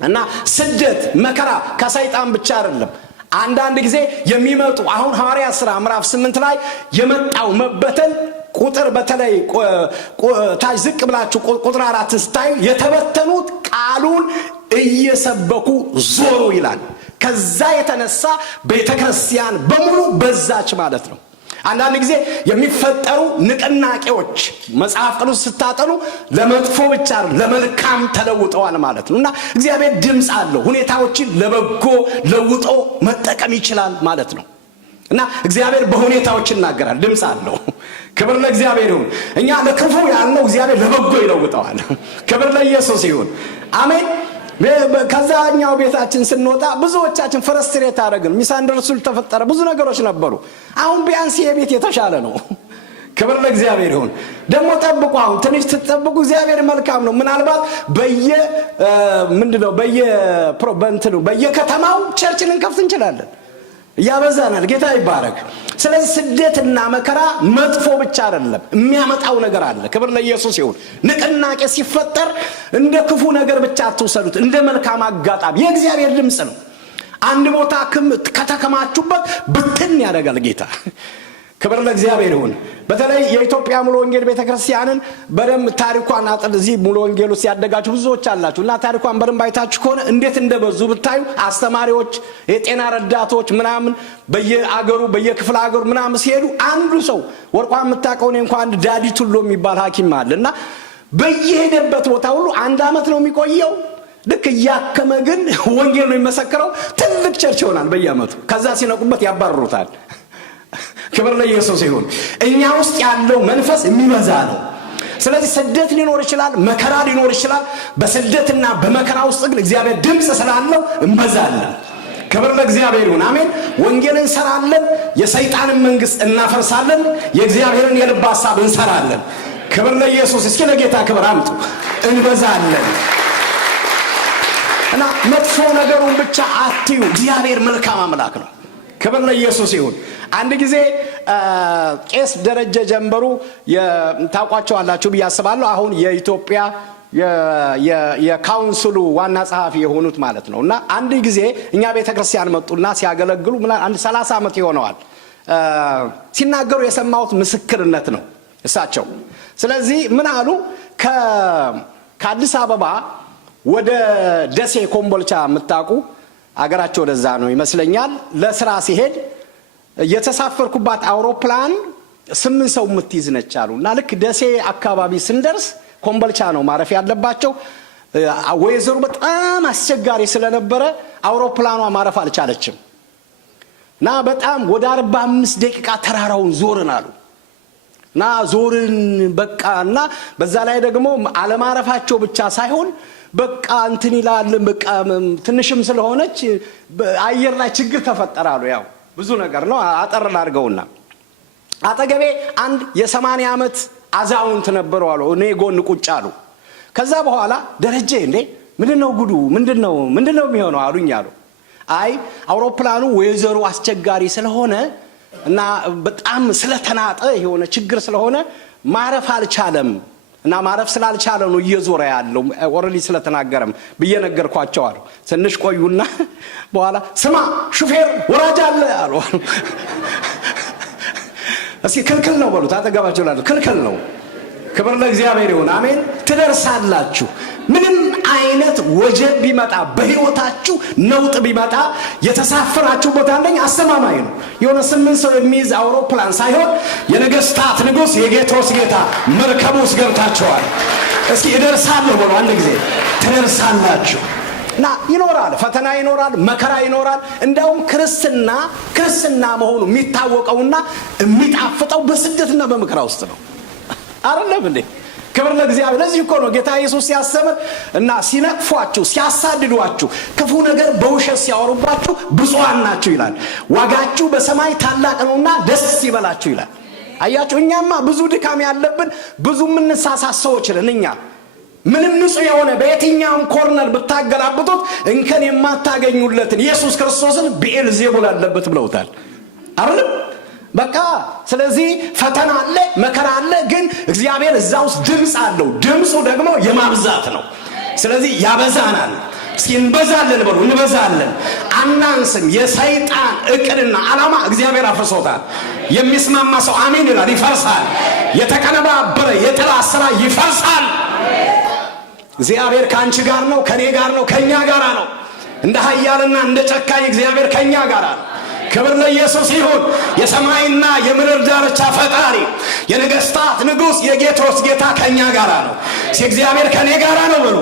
እና ስደት መከራ ከሰይጣን ብቻ አይደለም። አንዳንድ ጊዜ የሚመጡ አሁን ሐዋርያት ሥራ ምዕራፍ 8 ላይ የመጣው መበተን ቁጥር በተለይ ታች ዝቅ ብላችሁ ቁጥር 4 ስታይ የተበተኑት ቃሉን እየሰበኩ ዞሩ ይላል። ከዛ የተነሳ ቤተክርስቲያን በሙሉ በዛች ማለት ነው። አንዳንድ ጊዜ የሚፈጠሩ ንቅናቄዎች መጽሐፍ ቅዱስ ስታጠኑ ለመጥፎ ብቻ ለመልካም ተለውጠዋል ማለት ነው። እና እግዚአብሔር ድምፅ አለው፣ ሁኔታዎችን ለበጎ ለውጦ መጠቀም ይችላል ማለት ነው። እና እግዚአብሔር በሁኔታዎች ይናገራል፣ ድምፅ አለው። ክብር ለእግዚአብሔር ይሁን። እኛ ለክፉ ያልነው እግዚአብሔር ለበጎ ይለውጠዋል። ክብር ለኢየሱስ ይሁን። አሜን። ከዛኛው ቤታችን ስንወጣ ብዙዎቻችን ፍረስትሬት አደረግን። ሚስአንደርስታንዲንግ ተፈጠረ፣ ብዙ ነገሮች ነበሩ። አሁን ቢያንስ የቤት የተሻለ ነው። ክብር ለእግዚአብሔር ይሁን። ደግሞ ጠብቁ፣ አሁን ትንሽ ትጠብቁ፣ እግዚአብሔር መልካም ነው። ምናልባት በየከተማው ቸርች ልንከፍት እንችላለን። ያበዛናል። ጌታ ይባረክ። ስለዚህ ስደትና መከራ መጥፎ ብቻ አይደለም፣ የሚያመጣው ነገር አለ። ክብር ለኢየሱስ ይሁን። ንቅናቄ ሲፈጠር እንደ ክፉ ነገር ብቻ አትውሰዱት፣ እንደ መልካም አጋጣሚ። የእግዚአብሔር ድምፅ ነው። አንድ ቦታ ከተከማቹበት ብትን ያደርጋል ጌታ። ክብር ለእግዚአብሔር ይሁን። በተለይ የኢትዮጵያ ሙሉ ወንጌል ቤተክርስቲያንን በደም ታሪኳን እዚህ ሙሉ ወንጌል ውስጥ ያደጋችሁ ብዙዎች አላችሁ እና ታሪኳን በደም አይታችሁ ከሆነ እንዴት እንደበዙ ብታዩ፣ አስተማሪዎች፣ የጤና ረዳቶች ምናምን በየአገሩ በየክፍለ ሀገሩ ምናምን ሲሄዱ አንዱ ሰው ወርቋን የምታውቀው እንኳን አንድ ዳዲ ቱሎ የሚባል ሐኪም አለና በየሄደበት ቦታ ሁሉ 1 ዓመት ነው የሚቆየው። ልክ እያከመ ግን ወንጌል ነው የሚመሰክረው። ትልቅ ቸርች ይሆናል በየዓመቱ። ከዛ ሲነቁበት ያባርሩታል። ክብር ለኢየሱስ ይሁን። እኛ ውስጥ ያለው መንፈስ የሚበዛ ነው። ስለዚህ ስደት ሊኖር ይችላል፣ መከራ ሊኖር ይችላል። በስደትና በመከራ ውስጥ ግን እግዚአብሔር ድምፅ ስላለው እንበዛለን። ክብር ለእግዚአብሔር ይሁን። አሜን። ወንጌል እንሰራለን፣ የሰይጣንን መንግስት እናፈርሳለን፣ የእግዚአብሔርን የልብ ሐሳብ እንሰራለን። ክብር ለኢየሱስ። እስኪ ለጌታ ክብር አምጡ። እንበዛለን እና መጥፎ ነገሩን ብቻ አትዩ። እግዚአብሔር መልካም አምላክ ነው። ክብር ለኢየሱስ ይሁን። አንድ ጊዜ ቄስ ደረጀ ጀንበሩ ታውቋቸዋላችሁ ብዬ አስባለሁ። አሁን የኢትዮጵያ የካውንስሉ ዋና ጸሐፊ የሆኑት ማለት ነው። እና አንድ ጊዜ እኛ ቤተክርስቲያን መጡና ሲያገለግሉ አንድ 30 ዓመት ይሆነዋል። ሲናገሩ የሰማሁት ምስክርነት ነው እሳቸው። ስለዚህ ምን አሉ? ከአዲስ አበባ ወደ ደሴ ኮምቦልቻ የምታውቁ አገራቸው ወደዛ ነው ይመስለኛል። ለስራ ሲሄድ የተሳፈርኩባት አውሮፕላን 8 ሰው የምትይዝ ነች አሉ እና ልክ ደሴ አካባቢ ስንደርስ ኮምቦልቻ ነው ማረፍ ያለባቸው። ወይዘሮ በጣም አስቸጋሪ ስለነበረ አውሮፕላኗ ማረፍ አልቻለችም እና በጣም ወደ 45 ደቂቃ ተራራውን ዞርን አሉ እና ዞርን በቃ። እና በዛ ላይ ደግሞ አለማረፋቸው ብቻ ሳይሆን በቃ እንትን ይላል፣ በቃ ትንሽም ስለሆነች አየር ላይ ችግር ተፈጠራሉ። ያው ብዙ ነገር ነው። አጠር አድርገውና አጠገቤ አንድ የ80 ዓመት አዛውንት ነበሩ አሉ። እኔ ጎን ቁጭ አሉ። ከዛ በኋላ ደረጀ እንዴ ምንድነው ጉዱ ምንድነው የሚሆነው አሉኝ አሉ። አይ አውሮፕላኑ ወይዘሮ አስቸጋሪ ስለሆነ እና በጣም ስለተናጠ የሆነ ችግር ስለሆነ ማረፍ አልቻለም እና ማረፍ ስላልቻለ ነው እየዞረ ያለው ኦሬዲ ስለተናገረም ብዬ ነገርኳቸው አሉ። ትንሽ ቆዩና በኋላ ስማ ሹፌር ወራጅ አለ አሉ። እስኪ ክልክል ነው በሉት። አጠገባቸው ላሉ ክልክል ነው። ክብር ለእግዚአብሔር ይሁን። አሜን። ትደርሳላችሁ። ምንም አይነት ወጀብ ቢመጣ በህይወታችሁ ነውጥ ቢመጣ የተሳፈራችሁ ቦታ አንደኛ አስተማማኝ ነው። የሆነ 8 ሰው የሚይዝ አውሮፕላን ሳይሆን የነገስታት ንጉስ የጌቶስ ጌታ መርከቡ ውስጥ ገብታችኋል። እስኪ እደርሳለሁ በሉ አንድ ጊዜ። ትደርሳላችሁ። እና ይኖራል፣ ፈተና ይኖራል፣ መከራ ይኖራል። እንደውም ክርስትና መሆኑ የሚታወቀውና የሚጣፍጠው በስደትና በመከራ ውስጥ ነው። አይደለም እንዴ? ክብር ለእግዚአብሔር። ለዚህ እኮ ነው ጌታ ኢየሱስ ሲያስተምር እና ሲነቅፏችሁ፣ ሲያሳድዷችሁ፣ ክፉ ነገር በውሸት ሲያወሩባችሁ ብፁዓን ናችሁ ይላል። ዋጋችሁ በሰማይ ታላቅ ነውና ደስ ይበላችሁ ይላል። አያችሁ፣ እኛማ ብዙ ድካም ያለብን ብዙ የምንሳሳት ሰዎች ነን። እኛ ምንም ንጹህ የሆነ በየትኛውም ኮርነር ብታገላብጡት እንከን የማታገኙለትን ኢየሱስ ክርስቶስን ብዔልዜቡል አለበት ብለውታል አይደል? በቃ ስለዚህ ፈተና አለ፣ መከራ አለ፣ ግን እግዚአብሔር እዛ ውስጥ ድምፅ አለው። ድምፁ ደግሞ የማብዛት ነው። ስለዚህ ያበዛናል። እስኪ እንበዛለን በሉ። እንበዛለን፣ አናንስም። የሰይጣን እቅድና ዓላማ እግዚአብሔር አፍርሶታል። የሚስማማ ሰው አሜን ይላል። ይፈርሳል። የተቀነባበረ የጠላት ሥራ ይፈርሳል። እግዚአብሔር ከአንቺ ጋር ነው፣ ከኔ ጋር ነው፣ ከኛ ጋር ነው። እንደ ኃያልና እንደ ጨካኝ እግዚአብሔር ከኛ ጋር ነው። ክብር ለኢየሱስ ይሁን። የሰማይና የምድር ዳርቻ ፈጣሪ የነገስታት ንጉስ የጌቶስ ጌታ ከኛ ጋር ነው። እግዚአብሔር ከኔ ጋር ነው በሉ።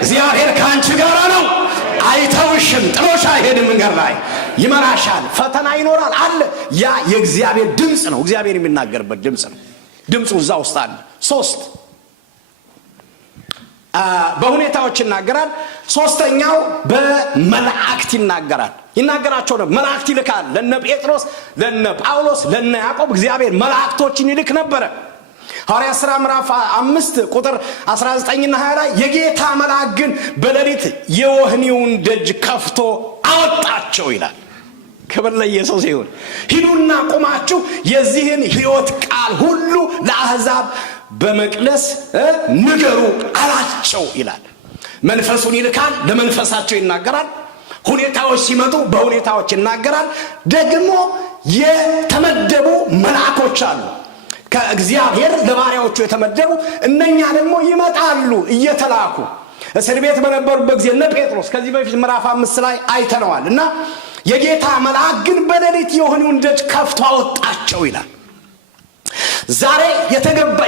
እግዚአብሔር ካንቺ ጋር ነው። አይተውሽም፣ ጥሎሽ አይሄድም፣ መንገድ ላይ ይመራሻል። ፈተና ይኖራል አለ። ያ የእግዚአብሔር ድምፅ ነው። እግዚአብሔር የሚናገርበት ድምፅ ነው። ድምፁ እዛ ውስጥ አለ። 3 በሁኔታዎች ይናገራል። ሶስተኛው በመላእክት ይናገራቸው ነው። መላእክት ይልካል። ለነ ጴጥሮስ፣ ለነ ጳውሎስ፣ ለነ ያዕቆብ እግዚአብሔር መላእክቶችን ይልክ ነበረ። ሐዋርያት ሥራ ምዕራፍ 5 ቁጥር 19 እና 20 ላይ የጌታ መልአክ ግን በሌሊት የወህኒውን ደጅ ከፍቶ አወጣቸው ይላል። ክብር ለኢየሱስ ይሁን። ሂዱና ቆማችሁ የዚህን ሕይወት ቃል ሁሉ ለአሕዛብ በመቅደስ ንገሩ አላቸው ይላል። መንፈሱን ይልካል፣ ለመንፈሳቸው ይናገራል። ሁኔታዎች ሲመጡ በሁኔታዎች ይናገራል። ደግሞ የተመደቡ መልአኮች አሉ ከእግዚአብሔር ለባሪያዎቹ የተመደቡ። እነኛ ደግሞ ይመጣሉ እየተላኩ። እስር ቤት በነበሩበት ጊዜ እነ ጴጥሮስ ከዚህ በፊት ምዕራፍ 5 ላይ አይተነዋል። እና የጌታ መልአክ ግን በሌሊት የወህኒውን ደጅ ከፍቶ አወጣቸው ይላል። ዛሬ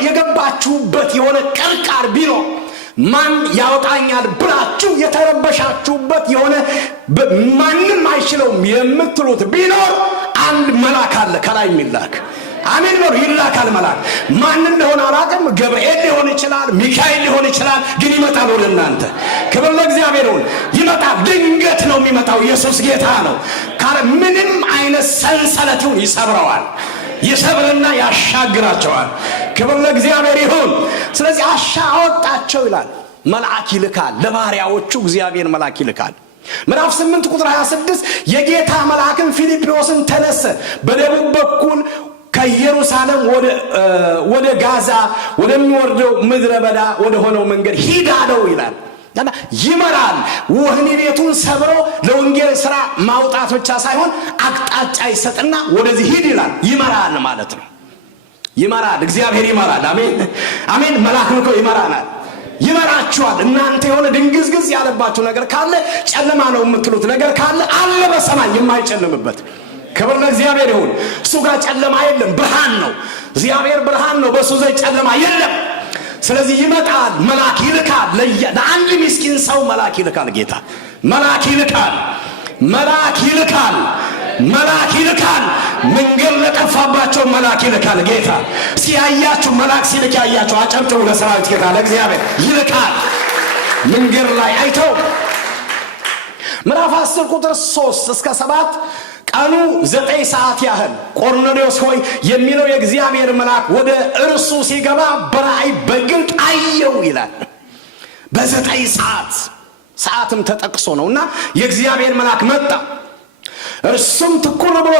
የገባችሁበት የሆነ ቅርቃር ቢኖር ማን ያወጣኛል ብላችሁ የተረበሻችሁበት የሆነ ማንም አይችለውም የምትሉት ቢኖር አንድ መልአክ አለ ከላይ የሚላክ። አሜን ነው። ይላካል መልአክ። ማን እንደሆነ አላውቅም። ገብርኤል ሊሆን ይችላል፣ ሚካኤል ሊሆን ይችላል። ግን ይመጣል ወደ እናንተ። ክብር ለእግዚአብሔር ይሁን። ይመጣል። ድንገት ነው የሚመጣው። ኢየሱስ ጌታ ነው። ካለ ምንም አይነት ሰንሰለት ይሁን ይሰብረዋል። ይሰብርና ያሻግራቸዋል። ክብር ለእግዚአብሔር ይሁን። ስለዚህ አወጣቸው ይላል። መልአክ ይልካል ለባሪያዎቹ። እግዚአብሔር መልአክ ይልካል። ምዕራፍ 8 ቁጥር 26 የጌታ መልአክም ፊልጵዎስን ተነሰ፣ በደቡብ በኩል ከኢየሩሳሌም ወደ ጋዛ ወደሚወርደው ምድረ በዳ ወደ ሆነው መንገድ ሂድ አለው ይላል። ይመራል። ወህኒ ቤቱን ሰብሮ ለወንጌል ሥራ ማውጣት ብቻ ሳይሆን አቅጣጫ ይሰጥና ወደዚህ ሂድ ይላል። ይመራል ማለት ነው። ይመራል። እግዚአብሔር ይመራል። አሜን አሜን። መልአክ ልኮ ይመራናል። ይመራችኋል። እናንተ የሆነ ድንግዝግዝ ያለባችሁ ነገር ካለ፣ ጨለማ ነው የምትሉት ነገር ካለ አለ በሰማይ የማይጨልምበት። ክብር ለእግዚአብሔር ይሁን። እሱ ጋር ጨለማ የለም፣ ብርሃን ነው። እግዚአብሔር ብርሃን ነው፣ በእሱ ዘንድ ጨለማ የለም። ስለዚህ ይመጣል። መልአክ ይልካል። ለአንድ ምስኪን ሰው መልአክ ይልካል። ጌታ መልአክ ይልካል። መልአክ ይልካል። መልአክ ይልካል። መንገድ ለጠፋባቸው መልአክ ይልካል። ጌታ ሲያያችሁ መልአክ ሲልክ ያያችሁ አጨብጭቡ ለሰራዊት ጌታ ለእግዚአብሔር። ይልካል። መንገድ ላይ አይተው ምዕራፍ 10 ቁጥር 3 እስከ 7 ቀኑ 9 ሰዓት ያህል ቆርኔሌዎስ ሆይ የሚለው የእግዚአብሔር መልአክ ወደ እርሱ ሲገባ በራእይ በግልጥ አየው ይላል። በ9 ሰዓትም ተጠቅሶ ነውና የእግዚአብሔር መልአክ መጣ። እርሱም ትኩር ብሎ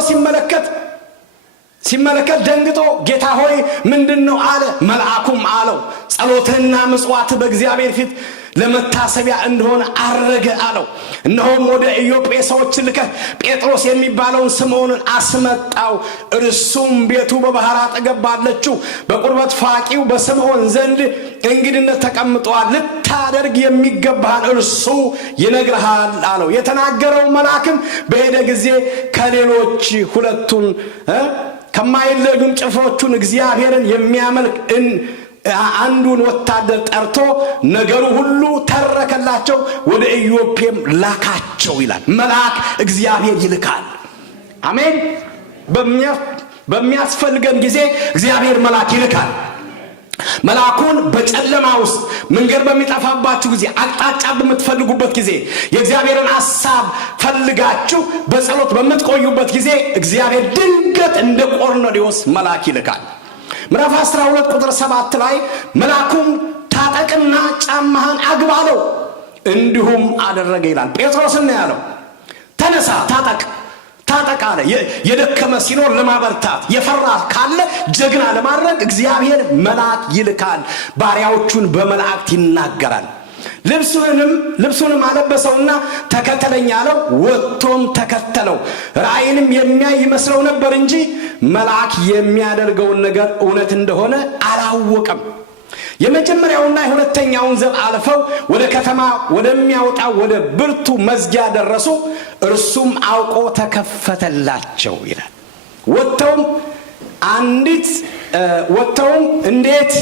ሲመለከት ደንግጦ ጌታ ሆይ ምንድነው አለ። መልአኩም አለው ጸሎትህና ምጽዋትህ በእግዚአብሔር ፊት ለመታሰቢያ እንደሆነ አረገ አለው። እነሆም ወደ ኢዮጴ ሰዎች ልከህ ጴጥሮስ የሚባለውን ስምዖንን አስመጣው። እርሱም ቤቱ በባህር አጠገብ ባለችው በቁርበት ፋቂው በስምዖን ዘንድ እንግድነት ተቀምጧል። ልታደርግ የሚገባህን እርሱ ይነግርሃል አለው። የተናገረው መልአክም በሄደ ጊዜ ከሌሎች ሁለቱን ከማይለዩም ጭፍሮቹን እግዚአብሔርን የሚያመልክ አንዱን ወታደር ጠርቶ ነገሩ ሁሉ ተረከላቸው፣ ወደ ኢዮጴም ላካቸው ይላል። መልአክ እግዚአብሔር ይልካል። አሜን። በሚያስፈልገን ጊዜ እግዚአብሔር መልአክ ይልካል። መልአኩን በጨለማ ውስጥ መንገድ በሚጠፋባችሁ ጊዜ፣ አቅጣጫ በምትፈልጉበት ጊዜ፣ የእግዚአብሔርን ሐሳብ ፈልጋችሁ በጸሎት በምትቆዩበት ጊዜ እግዚአብሔር ድንገት እንደ ቆርኔሌዎስ መልአክ ይልካል። ምዕራፍ 12 ቁጥር 7 ላይ መልአኩም ታጠቅና ጫማህን አግባ አለው። እንዲሁም አደረገ ይላል። ጴጥሮስን ነው ያለው። ተነሳ ታጠቅ አለ። የደከመ ሲኖር ለማበርታት፣ የፈራ ካለ ጀግና ለማድረግ እግዚአብሔር መልአክ ይልካል። ባሪያዎቹን በመላእክት ይናገራል። ልብሱንም አለበሰውና ተከተለኝ አለው። ወጥቶም ተከተለው። ራእይንም የሚያይ ይመስለው ነበር እንጂ መልአክ የሚያደርገውን ነገር እውነት እንደሆነ አላወቀም። የመጀመሪያውና የሁለተኛውን ዘብ አልፈው ወደ ከተማ ወደሚያወጣው ወደ ብርቱ መዝጊያ ደረሱ። እርሱም አውቆ ተከፈተላቸው ይላል። ወጥተውም እንዴት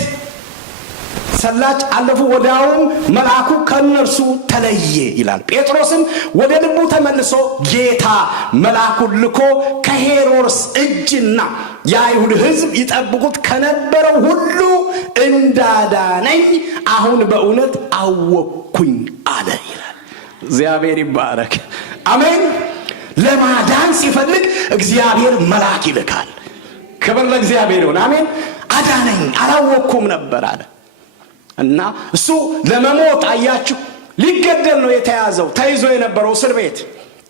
ሰላች አለፉ። ወዲያውም መልአኩ ከነርሱ ተለየ ይላል። ጴጥሮስም ወደ ልቡ ተመልሶ ጌታ መልአኩን ልኮ ከሄሮድስ እጅና የአይሁድ ሕዝብ ይጠብቁት ከነበረው ሁሉ እንዳዳነኝ አሁን በእውነት አወቅኩኝ አለ ይላል። እግዚአብሔር ይባረክ። አሜን። ለማዳን ሲፈልግ እግዚአብሔር መልአክ ይልካል። ክብር ለእግዚአብሔር ይሁን። አሜን። አዳነኝ አላወቅኩም ነበር አለ እና እሱ ለመሞት አያችሁ ሊገደል ነው የተያዘው፣ ተይዞ የነበረው እስር ቤት።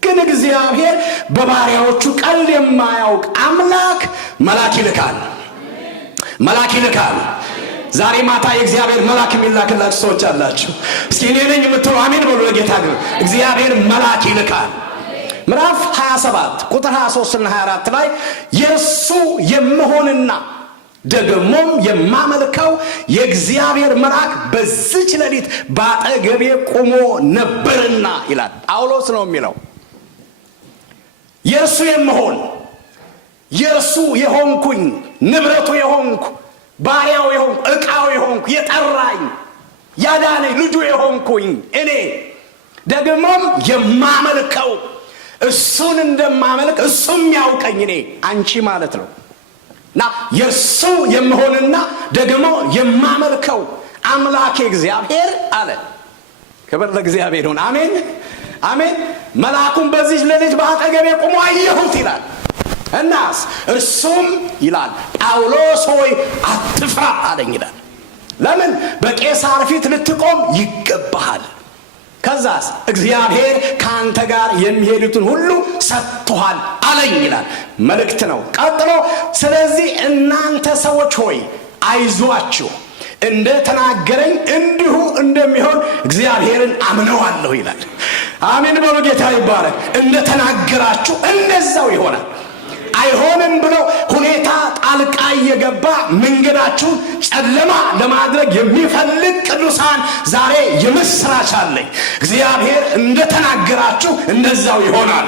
ግን እግዚአብሔር በባሪያዎቹ ቀልድ የማያውቅ አምላክ መልአክ ይልካል። መልአክ ይልካል። ዛሬ ማታ የእግዚአብሔር መልአክ የሚላክላችሁ ሰዎች አላችሁ። እስኪ እኔ ነኝ የምትሉ አሜን በሉ። ለጌታ ግን እግዚአብሔር መልአክ ይልካል። ምዕራፍ 27 ቁጥር 23 እና 24 ላይ የእሱ የመሆንና ደግሞም የማመልከው የእግዚአብሔር መልአክ በዚች ሌሊት ባጠገቤ ቆሞ ነበርና ይላል። ጳውሎስ ነው የሚለው። የእሱ የመሆን የእሱ የሆንኩኝ ንብረቱ የሆንኩ ባሪያው የሆንኩ ዕቃው የሆንኩ የጠራኝ ያዳነኝ ልጁ የሆንኩኝ እኔ ደግሞም የማመልከው እሱን እንደማመልክ እሱም ያውቀኝ እኔ አንቺ ማለት ነው እና የእሱ የመሆንና ደግሞ የማመልከው አምላኬ እግዚአብሔር አለ። ክብር ለእግዚአብሔር ይሁን። አሜን አሜን። መልአኩም በዚህ ሌሊት በአጠገቤ ቆሞ አየሁት ይላል። እናስ እርሱም ይላል ጳውሎስ ሆይ አትፍራ አለኝ ይላል። ለምን? በቄሳር ፊት ልትቆም ይገባሃል። ከዛስ እግዚአብሔር ካንተ ጋር የሚሄዱትን ሁሉ ሰጥቷል አለኝ ይላል። መልእክት ነው። ቀጥሎ ስለዚህ እናንተ ሰዎች ሆይ አይዟችሁ፣ እንደ ተናገረኝ እንዲሁ እንደሚሆን እግዚአብሔርን አምነዋለሁ ይላል። አሜን በሉ። ጌታ ይባረክ። እንደ ተናገራችሁ እንደዛው ይሆናል። አይሆንም ብሎ ሁኔታ ጣልቃ እየገባ መንገዳችሁን ጨለማ ለማድረግ የሚፈልግ ቅዱሳን ዛሬ የምስራች አለኝ። እግዚአብሔር እንደተናገራችሁ እንደዛው ይሆናል።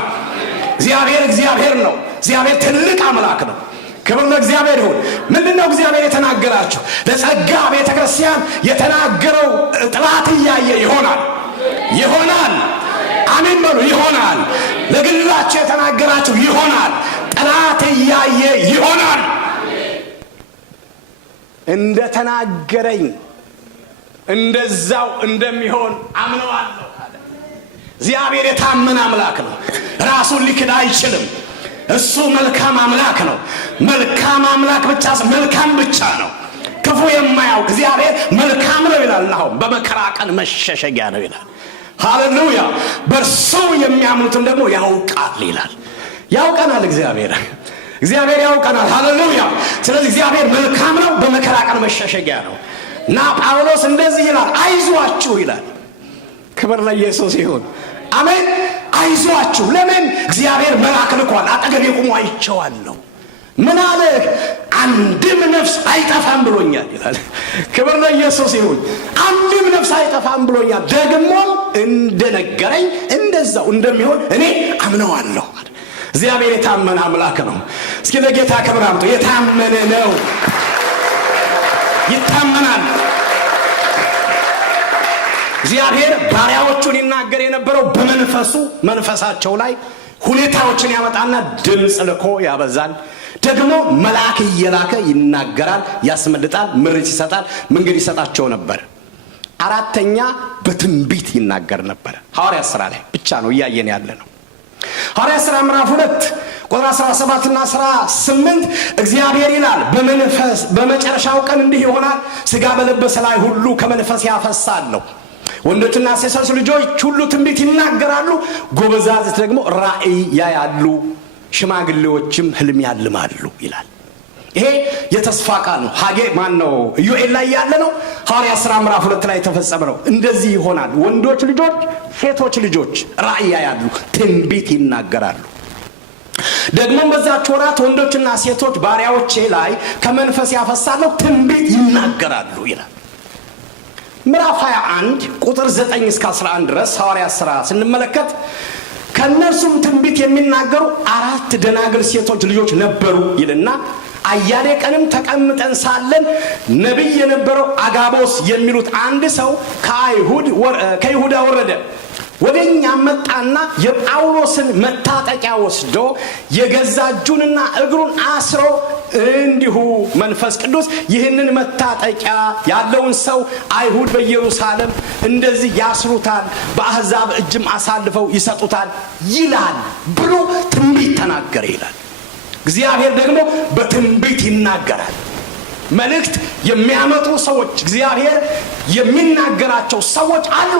እግዚአብሔር ነው። እግዚአብሔር ትልቅ አምላክ ነው። ክብር ለእግዚአብሔር ይሁን። ምንድነው እግዚአብሔር የተናገራችሁ? ለጸጋ ቤተክርስቲያን የተናገረው ጥላት እያየ ይሆናል። አሜን በሉ። ይሆናል። ለግላችሁ የተናገራችሁ ይሆናል። ጠላት እያየ ይሆናል። እንደ ተናገረኝ እንደዛው እንደሚሆን አምነዋለሁ። እግዚአብሔር የታመነ አምላክ ነው። ራሱን ሊክድ አይችልም። እሱ መልካም አምላክ ነው። መልካም አምላክ መልካም ብቻ ነው። ክፉ የማያውቅ እግዚአብሔር መልካም ነው ይላል። አሁን በመከራ ቀን መሸሸጊያ ነው ይላል። ሃሌሉያ። በእርሱ የሚያምኑትን ደግሞ ያውቃል ይላል። ያውቀናል። እግዚአብሔር ያውቀናል። ሃሌሉያ። ስለዚህ እግዚአብሔር መልካም ነው፣ በመከራ ቀን መሸሸጊያ ነው እና ጳውሎስ እንደዚህ ይላል፣ አይዟችሁ ይላል። ክብር ለኢየሱስ ይሁን። አሜን። አይዟችሁ። ለምን? እግዚአብሔር መልአክ ልኳል። አጠገቤ ቆሞ አይቼዋለሁ። ምን አለ? አንድም ነፍስ አይጠፋም ብሎኛል ይላል። ክብር ለኢየሱስ ይሁን። አንድም ነፍስ አይጠፋም ብሎኛል፣ ደግሞ እንደነገረኝ እንደዛው እንደሚሆን እኔ አምነዋለሁ። እግዚአብሔር የታመነ አምላክ ነው። እስኪ ለጌታ ክብር አምጡ። የታመነ ነው፣ ይታመናል። እግዚአብሔር ባሪያዎቹን ይናገር የነበረው መንፈሳቸው ላይ ሁኔታዎችን ያመጣና ድምፅ ልኮ ያበዛል። ደግሞ መልአክ እየላከ ይናገራል፣ ያስመልጣል፣ ምሪት ይሰጣል፣ መንገድ ይሰጣቸው ነበር። አራተኛ በትንቢት ይናገር ነበር። ሐዋርያት ሥራ ላይ ብቻ ነው እያየን ያለ ነው። ሐዋርያት ሥራ ምዕራፍ 2 ቁጥር 17 እና 18 እግዚአብሔር ይላል በመጨረሻው ቀን እንዲህ ይሆናል፣ ሥጋ በለበሰ ላይ ሁሉ ከመንፈስ ያፈሳለሁ። ወንዶችና ሴቶች ልጆች ሁሉ ትንቢት ይናገራሉ፣ ጎበዛዝት ደግሞ ራእይ ያያሉ፣ ሽማግሌዎችም ህልም ያልማሉ ይላል። ይሄ የተስፋ ቃል ነው። ኢዮኤል ላይ ያለ ነው። ሐዋርያት ሥራ ምዕራፍ 2 ላይ የተፈጸመ ነው። እንደዚህ ይሆናል፣ ወንዶች ልጆች ሴቶች ልጆች ራእይ ያያሉ፣ ትንቢት ይናገራሉ። ደግሞ በዛች ወራት ወንዶችና ሴቶች ባሪያዎቼ ላይ ከመንፈስ ያፈሳለሁ፣ ትንቢት ይናገራሉ ይላል። ምዕራፍ 21 ቁጥር 9 እስከ 11 ድረስ ሐዋርያት ሥራ ስንመለከት ከነርሱም ትንቢት የሚናገሩ 4 ደናግል ሴቶች ልጆች ነበሩ ይልና አያሌ ቀንም ተቀምጠን ሳለን ነቢይ የነበረው አጋቦስ የሚሉት አንድ ሰው ከይሁዳ ወረደ። ወደኛ መጣና የጳውሎስን መታጠቂያ ወስዶ የገዛ እጁንና እግሩን አስሮ እንዲሁ መንፈስ ቅዱስ ይህንን መታጠቂያ ያለውን ሰው አይሁድ በኢየሩሳሌም እንደዚህ ያስሩታል፣ በአሕዛብ እጅም አሳልፈው ይሰጡታል ይላል ብሎ ትንቢት ተናገረ ይላል። እግዚአብሔር ደግሞ በትንቢት ይናገራል። መልእክት የሚያመጡ ሰዎች እግዚአብሔር የሚናገራቸው ሰዎች አሉ።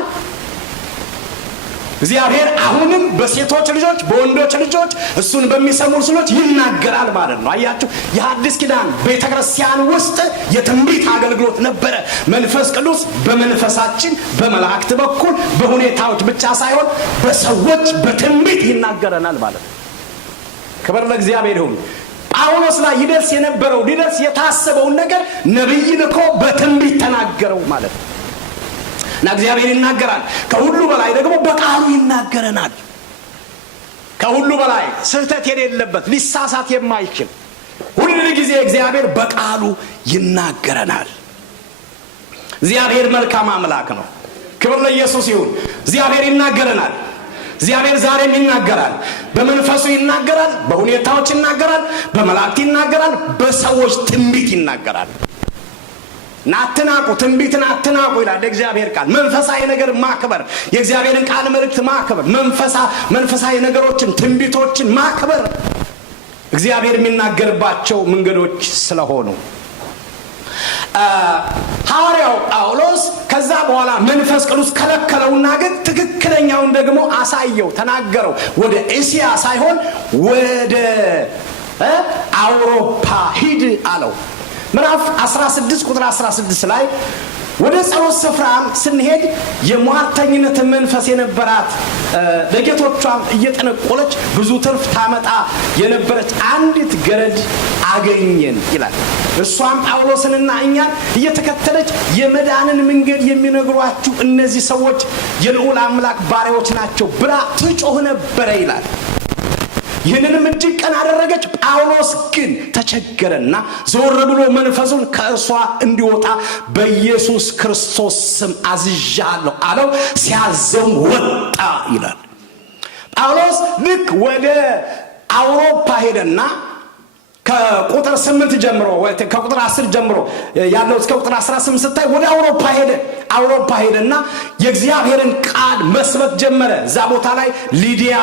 እግዚአብሔር አሁንም በሴቶች ልጆች በወንዶች ልጆች እሱን በሚሰሙ ልጆች ይናገራል ማለት ነው። አያችሁ፣ የሐዲስ ኪዳን ቤተክርስቲያን ውስጥ የትንቢት አገልግሎት ነበረ። መንፈስ ቅዱስ በመንፈሳችን በመላእክት በኩል በሁኔታዎች ብቻ ሳይሆን በሰዎች በትንቢት ይናገረናል ማለት ነው። ክብር ለእግዚአብሔር ይሁን። ጳውሎስ ላይ ሊደርስ የታሰበውን ነገር ነቢይ ልኮ በትንቢት ተናገረው ማለት ነው። እና እግዚአብሔር ይናገራል። ከሁሉ በላይ ደግሞ በቃሉ ይናገረናል። ከሁሉ በላይ ስህተት የሌለበት ሊሳሳት የማይችል ሁሉ ጊዜ እግዚአብሔር በቃሉ ይናገረናል። እግዚአብሔር መልካም አምላክ ነው። ክብር ለኢየሱስ ይሁን። እግዚአብሔር ይናገረናል። እግዚአብሔር ዛሬም ይናገራል። በመንፈሱ ይናገራል፣ በሁኔታዎች ይናገራል፣ በመላእክት ይናገራል፣ በሰዎች ትንቢት ይናገራል። ናትናቁ ትንቢትን አትናቁ ይላል እግዚአብሔር ቃል። መንፈሳዊ ነገር ማክበር፣ የእግዚአብሔርን ቃል መልእክት ማክበር፣ መንፈሳዊ ነገሮችን ትንቢቶችን ማክበር እግዚአብሔር የሚናገርባቸው መንገዶች ስለሆኑ ሐዋርያው ጳውሎስ ከዛ በኋላ መንፈስ ቅዱስ ከለከለውና ግን ትክክለኛውን ደግሞ አሳየው፣ ተናገረው። ወደ እስያ ሳይሆን ወደ አውሮፓ ሂድ አለው። ምዕራፍ 16 ቁጥር 16 ላይ ወደ ጸሎት ስፍራ ስንሄድ የሟርተኝነት መንፈስ የነበራት ለጌቶቿም እየጠነቆለች ብዙ ትርፍ ታመጣ የነበረች አንዲት ገረድ አገኘን ይላል። እሷም ጳውሎስንና እኛን እየተከተለች የመዳንን መንገድ የሚነግሯችሁ እነዚህ ሰዎች የልዑል አምላክ ባሪያዎች ናቸው ብላ ትጮህ ነበረ ይላል። ይህንንም እጅግ ቀን አደረገች። ጳውሎስ ግን ተቸገረና ዞር ብሎ መንፈሱን ከእርሷ እንዲወጣ በኢየሱስ ክርስቶስ ስም አዝዣለሁ አለው። ሲያዘው ወጣ ይላል። ጳውሎስ ልክ ወደ አውሮፓ ሄደና ከቁጥር 8 ጀምሮ ከቁጥር 10 ጀምሮ ያለው እስከ ቁጥር 18 ስታይ ወደ አውሮፓ ሄደና የእግዚአብሔርን ቃል መስበክ ጀመረ። እዛ ቦታ ላይ ሊዲያ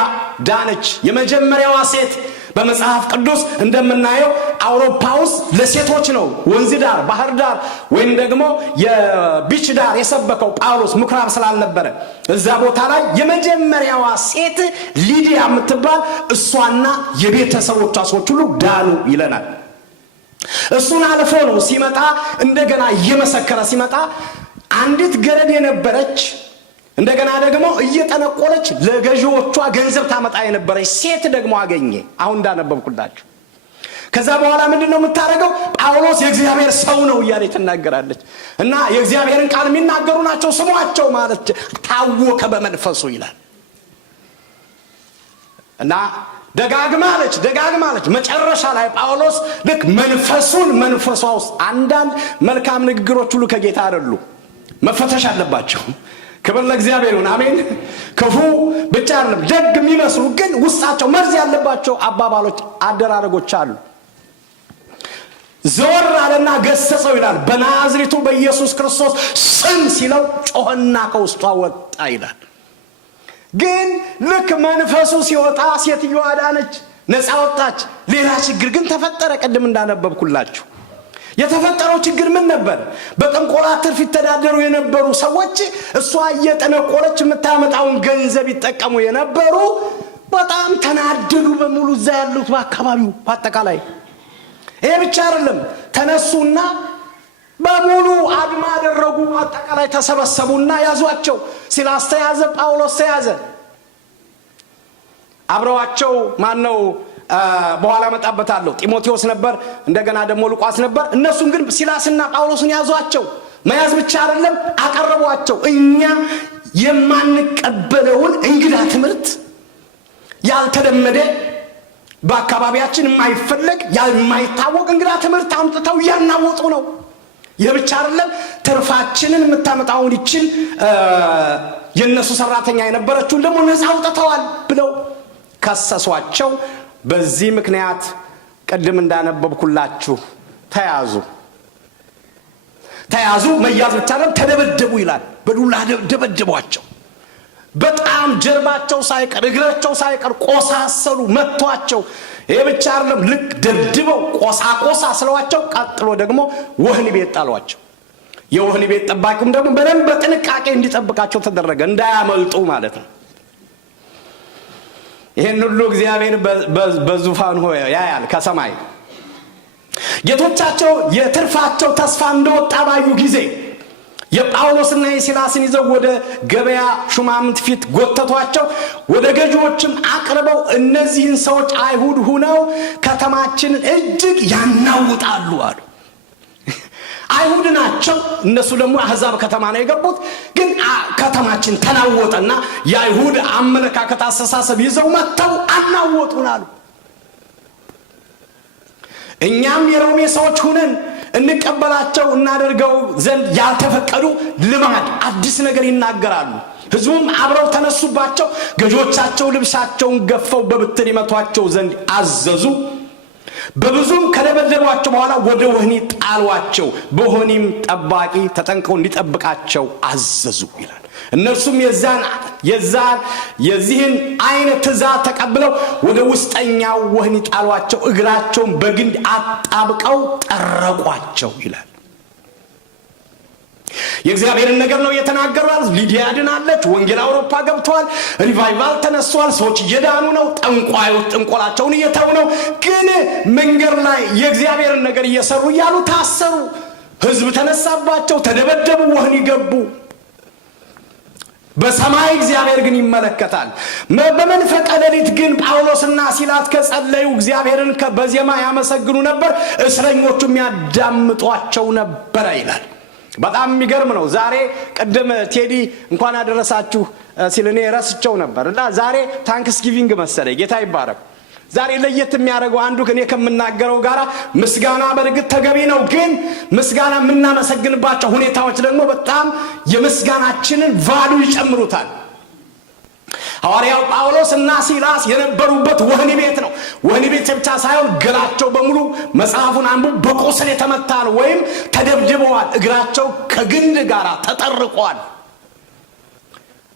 ዳነች። የመጀመሪያዋ ሴት በመጽሐፍ ቅዱስ እንደምናየው አውሮፓ ውስጥ ለሴቶች ነው ወንዝ ዳር ባህር ዳር ወይም ደግሞ የቢች ዳር የሰበከው ጳውሎስ ምኩራብ ስላልነበረ እዛ ቦታ ላይ የመጀመሪያዋ ሴት ሊዲያ የምትባል እሷና የቤተሰቦቿ ሰዎች ሁሉ ዳኑ ይለናል። እሱን አልፎ ነው ሲመጣ እንደገና እየመሰከረ ሲመጣ አንዲት ገረድ የነበረች እንደገና ደግሞ እየጠነቆለች ለገዢዎቿ ገንዘብ ታመጣ የነበረች ሴት ደግሞ አገኘ። አሁን እንዳነበብኩላችሁ ከዛ በኋላ ምንድነው የምታደርገው? ጳውሎስ የእግዚአብሔር ሰው ነው እያለች ትናገራለች። እና የእግዚአብሔርን ቃል የሚናገሩ ናቸው ስሟቸው ማለት ታወከ በመንፈሱ ይላል። እና ደጋግማለች። መጨረሻ ላይ ጳውሎስ ልክ መንፈሷ ውስጥ አንዳንድ መልካም ንግግሮች ሁሉ ከጌታ አይደሉ፣ መፈተሽ አለባቸው። ክብር ለእግዚአብሔር ይሁን። አሜን። ክፉ ብቻ አይደለም ደግ የሚመስሉ ግን ውስጣቸው መርዝ ያለባቸው አባባሎች፣ አደራረጎች አሉ። ዘወር አለና ገሰጸው ይላል። በናዝሬቱ በኢየሱስ ክርስቶስ ስም ሲለው ጮኸና ከውስጧ ወጣ ይላል። ግን ልክ መንፈሱ ሲወጣ ሴትዮዋ ዳነች፣ ነፃ ወጣች። ሌላ ችግር ግን ተፈጠረ። ቅድም እንዳነበብኩላችሁ የተፈጠረው ችግር ምን ነበር? በጥንቆላ ትርፍ ይተዳደሩ የነበሩ ሰዎች እሷ እየጠነቆለች የምታመጣውን ገንዘብ ይጠቀሙ የነበሩ በጣም ተናደዱ። በሙሉ እዛ ያሉት በአካባቢው በአጠቃላይ ይሄ ብቻ አይደለም፣ ተነሱና በሙሉ አድማ አደረጉ። አጠቃላይ ተሰበሰቡና ያዟቸው። ሲላስ ተያዘ፣ ጳውሎስ ተያዘ። አብረዋቸው ማነው? በኋላ መጣበታለሁ። ጢሞቴዎስ ነበር፣ እንደገና ደግሞ ሉቃስ ነበር። እነሱን ግን ሲላስና ጳውሎስን ያዟቸው። መያዝ ብቻ አይደለም አቀረቧቸው። እኛ የማንቀበለውን እንግዳ ትምህርት፣ ያልተለመደ በአካባቢያችን የማይፈለግ የማይታወቅ እንግዳ ትምህርት አምጥተው እያናወጡ ነው። ይህ ብቻ አይደለም፣ ትርፋችንን የምታመጣውን ይችን የነሱ ሰራተኛ የነበረችውን ደግሞ ነፃ አውጥተዋል ብለው ከሰሷቸው። በዚህ ምክንያት ቅድም እንዳነበብኩላችሁ ተያዙ መያዝ ብቻ አይደለም ተደበደቡ ይላል በዱላ ደበደቧቸው በጣም ጀርባቸው ሳይቀር እግራቸው ሳይቀር ቆሳሰሉ መቷቸው ይሄ ብቻ አይደለም ልክ ደብድበው ቆሳ ስለዋቸው ቀጥሎ ደግሞ ወህኒ ቤት ጣሏቸው የወህኒ ቤት ጠባቂውም ደግሞ በደንብ በጥንቃቄ እንዲጠብቃቸው ተደረገ እንዳያመልጡ ማለት ነው ይሄን ሁሉ እግዚአብሔር በዙፋኑ ያያል ከሰማይ ጌቶቻቸው የትርፋቸው ተስፋ እንደወጣ ባዩ ጊዜ የጳውሎስና የሲላስን ይዘው ወደ ገበያ ሹማምንት ፊት ጎተቷቸው ወደ ገዢዎችም አቅርበው እነዚህን ሰዎች አይሁድ ሆነው ከተማችንን እጅግ ያናውጣሉ አሉ አይሁድ ናቸው እነሱ ደግሞ አህዛብ ከተማ ነው የገቡት ግን ከተማችን ተናወጠና የአይሁድ አመለካከት አስተሳሰብ ይዘው መተው አናወጡን አሉ እኛም የሮሜ ሰዎች ሆነን እንቀበላቸው እናደርገው ዘንድ ያልተፈቀዱ ልማድ አዲስ ነገር ይናገራሉ ህዝቡም አብረው ተነሱባቸው ገዦቻቸው ልብሳቸውን ገፈው በብትር ይመቷቸው ዘንድ አዘዙ በብዙም ከደበደቧቸው በኋላ ወደ ወህኒ ጣሏቸው በወህኒም ጠባቂ ተጠንቀው እንዲጠብቃቸው አዘዙ ይላል እነርሱም የዚህን አይነት ትእዛዝ ተቀብለው ወደ ውስጠኛው ወህኒ ጣሏቸው እግራቸውን በግንድ አጣብቀው ጠረቋቸው ይላል የእግዚአብሔርን ነገር ነው የተናገሩት ሊዲያ ድናለች ወንጌል አውሮፓ ገብቷል ሪቫይቫል ተነስቷል ሰዎች እየዳኑ ነው ጠንቋዮች ጥንቆላቸውን እየተው ነው ግን መንገር ላይ የእግዚአብሔርን ነገር እየሰሩ ያሉ ታሰሩ ህዝብ ተነሳባቸው ተደበደቡ ወህኒ ገቡ በሰማይ እግዚአብሔር ግን ይመለከታል በመንፈቀ ሌሊት ግን ጳውሎስና ሲላስ ከጸለዩ እግዚአብሔርን በዜማ ያመሰግኑ ነበር እስረኞቹም ያዳምጧቸው ነበር ይላል በጣም የሚገርም ነው ዛሬ ቀደም ቴዲ እንኳን አደረሳችሁ ሲልኔ ረስቸው ነበርና ዛሬ ታንክስጊቪንግ መሰለኝ ጌታ ይባረክ ዛሬ ለየት የሚያደርገው አንዱ ከኔ ከመናገረው ጋራ ምስጋና በርግጥ ተገቢ ነው ግን ምስጋና የምናመሰግንባቸው ሁኔታዎች ደግሞ በጣም የምስጋናችንን ቫሉ ይጨምሩታል ሐዋርያው ጳውሎስና ሲላስ የነበሩበት ወህኒ ቤት ነው ወህኒ ቤት ብቻ ሳይሆን ገላቸው በሙሉ መጽሐፉን አንዱ በቆስል የተመታ ነው ወይም ተደብድበዋል እግራቸው ከግንድ ጋር ተጠርቋል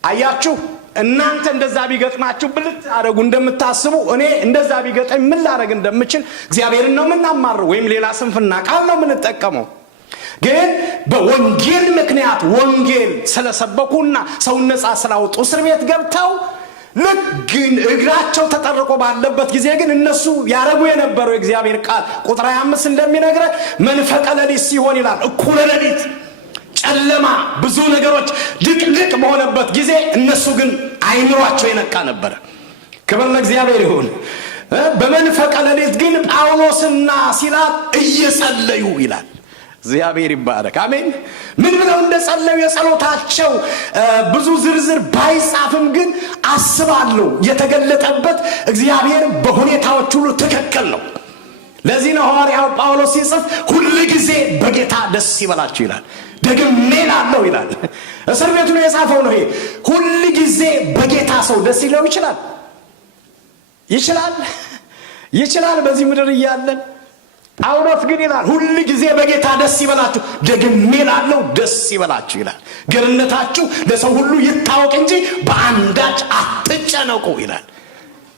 አያችሁ እናንተ እንደዛ ቢገጥማችሁ ብልት አረጉ እንደምታስቡ እኔ እንደዛ ቢገጠም ምን ላረግ እንደምችል እግዚአብሔርን ነው ምናማር ወይም ሌላ ስንፍና ቃል ነው ምንጠቀመው ግን በወንጌል ምክንያት ወንጌል ስለሰበኩና ሰው ነፃ ስላወጡ እስር ቤት ገብተው ለግን እግራቸው ተጠርቆ ባለበት ጊዜ ግን እነሱ ያረጉ የነበረው እግዚአብሔር ቃል ቁጥር 25 እንደሚነግረ መንፈቀ ሌሊት ሲሆን ይላል እኩለ ሌሊት ጨለማ ብዙ ነገሮች ድቅድቅ በሆነበት ጊዜ እነሱ ግን አይምሯቸው የነቃ ነበር ክብር ለእግዚአብሔር ይሁን በመንፈቀ ሌሊት ግን ጳውሎስና ሲላስ እየጸለዩ ይላል እግዚአብሔር ይባረክ አሜን ምን ብለው እንደጸለዩ የጸሎታቸው ብዙ ዝርዝር ባይጻፍም ግን አስባለሁ የተገለጠበት እግዚአብሔር በሁኔታዎች ሁሉ ትክክል ነው ለዚህ ነው ሐዋርያው ጳውሎስ ሲጽፍ ሁሉ ጊዜ በጌታ ደስ ይበላችሁ ይላል ደግሜ እላለሁ ይላል እስር ቤቱ ነው የጻፈው ነው ይሄ ሁሉ ጊዜ በጌታ ሰው ደስ ይለው ይችላል በዚህ ምድር እያለን ጳውሎስ ግን ይላል ሁሉ ጊዜ በጌታ ደስ ይበላችሁ ደግሜ እላለሁ ደስ ይበላችሁ ይላል ገርነታችሁ ለሰው ሁሉ ይታወቅ እንጂ በአንዳች አትጨነቁ ይላል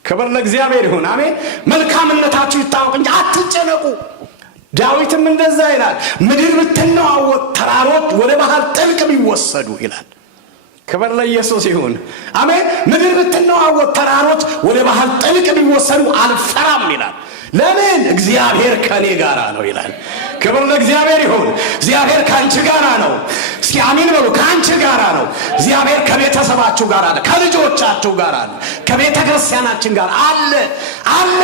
ክብር ለእግዚአብሔር ይሁን አሜን መልካምነታችሁ ይታወቅ እንጂ አትጨነቁ ዳዊትም እንደዛ ይላል ምድር ብትናወጥ ተራሮች ወደ ባህር ጥልቅ ቢወሰዱ ይላል ክብር ለኢየሱስ ይሁን አሜን ምድር ብትናወጥ ተራሮች ወደ ባህር ጥልቅ ቢወሰዱ አልፈራም ይላል ለምን እግዚአብሔር ከኔ ጋራ ነው ይላል ክብር ለእግዚአብሔር ይሁን እግዚአብሔር ካንቺ ጋራ ነው እስኪ አሜን በሉ ካንቺ ጋራ ነው እግዚአብሔር ከቤተሰባችሁ ጋር አለ ከልጆቻችሁ ጋር አለ ከቤተ ክርስቲያናችን ጋር አለ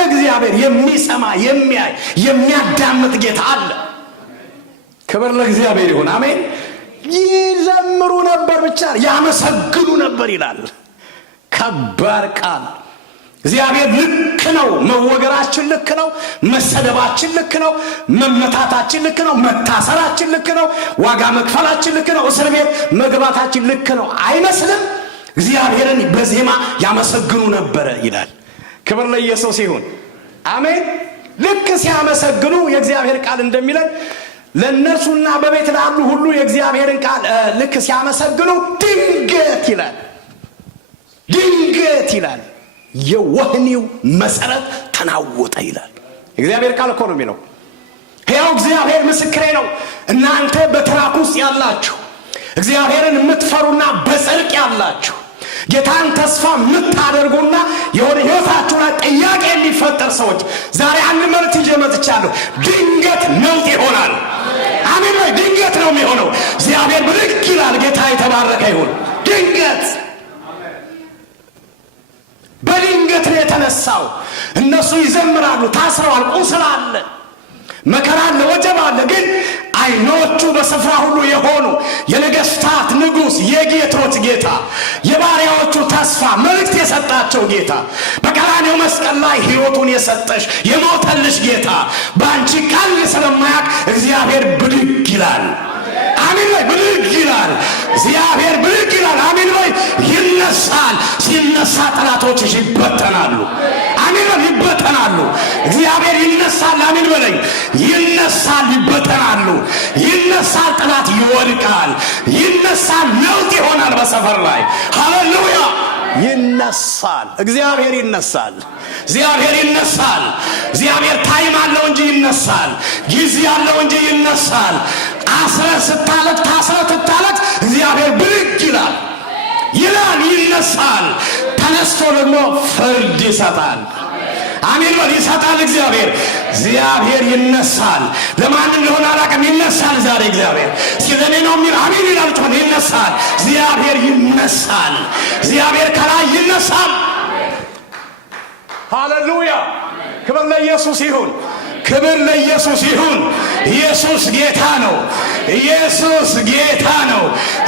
እግዚአብሔር የሚሰማ የሚያይ የሚያዳምጥ ጌታ አለ ክብር ለእግዚአብሔር ይሁን አሜን ይዘምሩ ነበር ብቻ ያመሰግኑ ነበር ይላል ከባድ ቃል እግዚአብሔር ልክ ነው መወገራችን ልክ ነው መሰደባችን ልክ ነው መመታታችን ልክ ነው መታሰራችን ልክ ነው ዋጋ መክፈላችን ልክ ነው እስር ቤት መግባታችን ልክ ነው አይመስልም እግዚአብሔርን በዜማ ያመሰግኑ ነበር ይላል ክብር ለኢየሱስ ይሁን አሜን ልክ ሲያመሰግኑ የእግዚአብሔር ቃል እንደሚለን ለነሱና በቤት ላሉ ሁሉ የእግዚአብሔርን ቃል ልክ ሲያመሰግኑ ድንገት ይላል የወህኒው መሰረት ተናወጠ ይላል። እግዚአብሔር ቃል እኮ ነው የሚለው። ሕያው እግዚአብሔር ምስክሬ ነው። እናንተ በትራክ ውስጥ ያላችሁ እግዚአብሔርን የምትፈሩና በጽድቅ ያላችሁ ጌታን ተስፋ የምታደርጉና የሆነ ሕይወታችሁ ላይ ጥያቄ የሚፈጠር ሰዎች ዛሬ አንድ መልእክት ይዤ መጥቻለሁ። ድንገት ነውጥ ይሆናል። አሜን ወይ? ድንገት ነው የሚሆነው። እግዚአብሔር ብድግ ይላል። ጌታ የተባረከ ይሁን። ድንገት በድንገት ነው የተነሳው። እነሱ ይዘምራሉ፣ ታስረዋል፣ ቁስል አለ፣ መከራ አለ፣ ወጀብ አለ። ግን አይኖቹ በስፍራ ሁሉ የሆኑ የነገስታት ንጉሥ የጌቶች ጌታ የባሪያዎቹ ተስፋ መልእክት የሰጣቸው ጌታ በቀራንዮ መስቀል ላይ ሕይወቱን የሰጠሽ የሞተልሽ ጌታ በአንቺ ቃል ስለማያውቅ እግዚአብሔር ብድግ ይላል። አሜን ወይ? ብድግ ይላል። እግዚአብሔር ብድግ ይላል። አሜን ወይ? ይነሳል። ሲነሳ ጠላቶችሽ ይበተናሉ። አሜን ወይ? ይበተናሉ። እግዚአብሔር ይነሳል። አሜን በለኝ። ይነሳል፣ ይበተናሉ። ይነሳል፣ ጠላት ይወድቃል። ይነሳል፣ ነውጥ ይሆናል በሰፈር ላይ። ሃሌሉያ! ይነሳል። እግዚአብሔር ይነሳል። እግዚአብሔር ይነሳል። እግዚአብሔር ታይም አለው እንጂ ይነሳል። ጊዜ አለው እንጂ ይነሳል። አስረ ስታለቅ ታስረ ትታለቅ እግዚአብሔር ብድግ ይላል፣ ይነሳል። ተነስቶ ደግሞ ፍርድ ይሰጣል። አሜን በል። ይሰጣል። እግዚአብሔር ይነሳል። ለማን እንደሆነ አላውቅም። ይነሳል ዛሬ እግዚአብሔር ስለኔ ነው የሚል አሜን ይላል። ይነሳል። እግዚአብሔር ይነሳል። እግዚአብሔር ከላይ ይነሳል። ሃሌሉያ! ክብር ለኢየሱስ ይሁን። ክብር ለኢየሱስ ይሁን። ኢየሱስ ጌታ ነው። ኢየሱስ ጌታ ነው።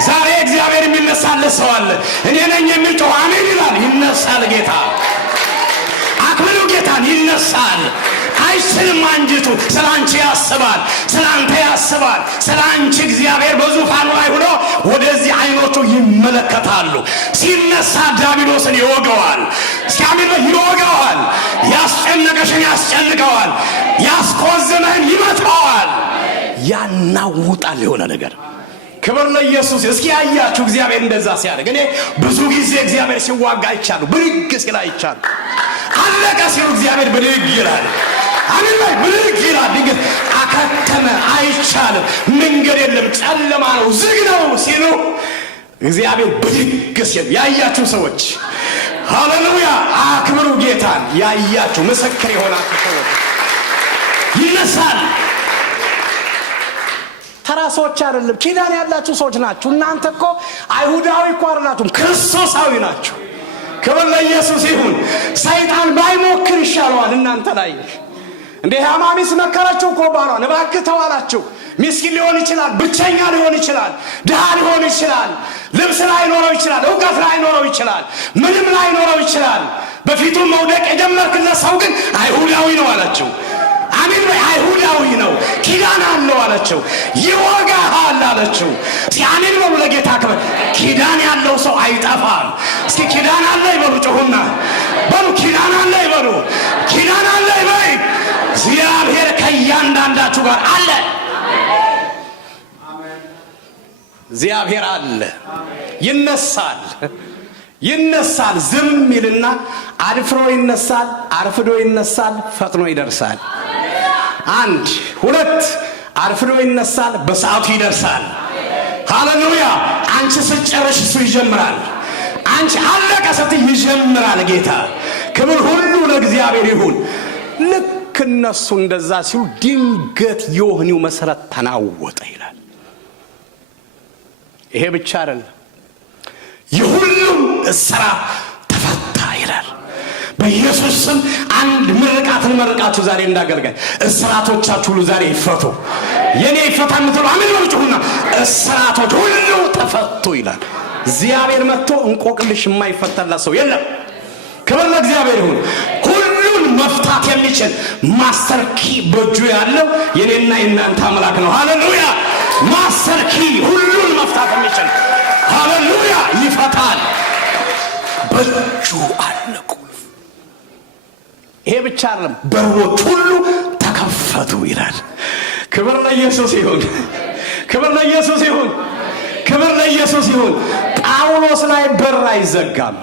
ዛሬ እግዚአብሔር የሚነሳለት ሰው አለ። እኔ ነኝ የሚል ጮህ አሜን ይላል። ይነሳል ጌታ። አክብሩ ጌታን። ይነሳል። አይችልም አንጅቱ። ስለ አንቺ ያስባል፣ ስለ አንተ ያስባል። ስለ አንቺ እግዚአብሔር በዙፋኑ ላይ ሆኖ ወደዚህ አይኖቹ ይመለከታሉ። ሲነሳ ዲያብሎስን ይወገዋል። ሲያምን ይወገዋል። ያስጨነቀሽን ያስጨንቀዋል። ያስቆዘመህን ይመታዋል። ያናውጣል የሆነ ነገር። ክብር ለኢየሱስ። እስኪ ያያችሁ እግዚአብሔር እንደዛ ሲያደርግ። እኔ ብዙ ጊዜ እግዚአብሔር ሲዋጋ አይቻሉ፣ ብድግ ሲል አይቻሉ። አለቀ ሲሉ እግዚአብሔር ብድግ ይላል። አሜን ላይ ብድግ ይላል። ድንገት አከተመ፣ አይቻልም፣ መንገድ የለም፣ ጨለማ ነው፣ ዝግ ነው ሲሉ እግዚአብሔር ብድግ ሲል ያያችሁ ሰዎች ሃሌሉያ! አክብሩ ጌታን። ያያችሁ ምስክር የሆናችሁ ሰዎች ይነሳል። ተራ ሰዎች አይደለም፣ ኪዳን ያላችሁ ሰዎች ናችሁ። እናንተ እኮ አይሁዳዊ እኮ አይደላችሁም፣ ክርስቶሳዊ ናችሁ። ክብር ለኢየሱስ ይሁን። ሰይጣን ባይሞክር ይሻለዋል እናንተ ላይ። እንደ ሃማሚስ መከረችው እኮ ባሏን፣ እባክህ ተዋላችሁ። ምስኪን ሊሆን ይችላል፣ ብቸኛ ሊሆን ይችላል፣ ድሃ ሊሆን ይችላል፣ ልብስ ላይኖረው ይችላል፣ እውቀት ላይኖረው ይችላል፣ ምንም ላይኖረው ይችላል። በፊቱ መውደቅ የጀመርክለት ሰው ግን አይሁዳዊ ነው አላቸው። አሜን ወይ? አይሁዳዊ ነው፣ ኪዳን አለው አለችው። ይወጋሃል አለችው። ሲአሜን በሉ ለጌታ ክብር። ኪዳን ያለው ሰው አይጠፋም። እስኪ ኪዳን አለ ይበሉ፣ ጮሁና በሉ ኪዳን አለ ይበሉ። ኪዳን አለ ይበይ። እግዚአብሔር ከእያንዳንዳችሁ ጋር አለ። እግዚአብሔር አለ። ይነሳል። ዝም ይልና አድፍሮ ይነሳል፣ አርፍዶ ይነሳል፣ ፈጥኖ ይደርሳል። 1 2 አርፍዶ ይነሳል፣ በሰዓቱ ይደርሳል። ሃሌሉያ! አንቺ ስትጨርሽ እሱ ይጀምራል። አንቺ አለቀ ስትይ ይጀምራል ጌታ። ክብር ሁሉ ለእግዚአብሔር ይሁን። ልክ እነሱ እንደዛ ሲሉ ድንገት የወህኒው መሰረት ተናወጠ ይላል። ይሄ ብቻ አይደለም፣ የሁሉም እስራት ተፈታ ይላል። በኢየሱስ ስም አንድ ምርቃትን መርቃችሁ ዛሬ እንዳገልጋይ እስራቶቻችሁ ሁሉ ዛሬ ይፈቱ። የኔ ይፈታ የምትሉ አሜን በሉና እስራቶች ሁሉ ተፈቱ ይላል። እግዚአብሔር መጥቶ እንቆቅልሽ የማይፈታላት ሰው የለም። ክብር ለእግዚአብሔር ይሁን። ሁሉን መፍታት የሚችል ማስተር ኪ በእጁ ያለው የኔና የእናንተ አምላክ ነው። ሃሌሉያ! ማስተር ኪ ሁሉን መፍታት የሚችል ሃሌሉያ! ይፈታል። በእጁ አለ ቁልፍ። ይሄ ብቻ አይደለም፣ በሮች ሁሉ ተከፈቱ ይላል። ክብር ለኢየሱስ ይሁን፣ ክብር ለኢየሱስ ይሁን፣ ክብር ለኢየሱስ ይሁን። ጳውሎስ ላይ በር አይዘጋም፣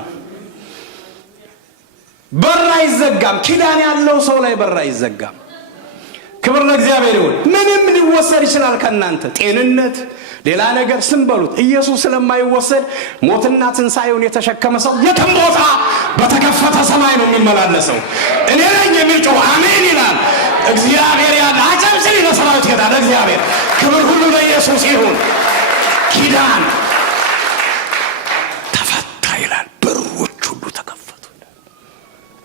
በር አይዘጋም። ኪዳን ያለው ሰው ላይ በር አይዘጋም። ክብር ለእግዚአብሔር ይሁን። ምንም ሊወሰድ ይችላል ከናንተ ጤንነት፣ ሌላ ነገር ስም በሉት። ኢየሱስ ስለማይወሰድ ሞትና ትንሣኤውን የተሸከመ ሰው የትም ቦታ በተከፈተ ሰማይ ነው የሚመላለሰው። እኔ ነኝ የሚል ጮህ አሜን ይላል። እግዚአብሔር ያለ አጨብጭብ ለሰራዊት ጌታ ለእግዚአብሔር ክብር ሁሉ ለኢየሱስ ይሁን። ኪዳን ተፈታ ይላል። በሮች ሁሉ ተከፈቱ።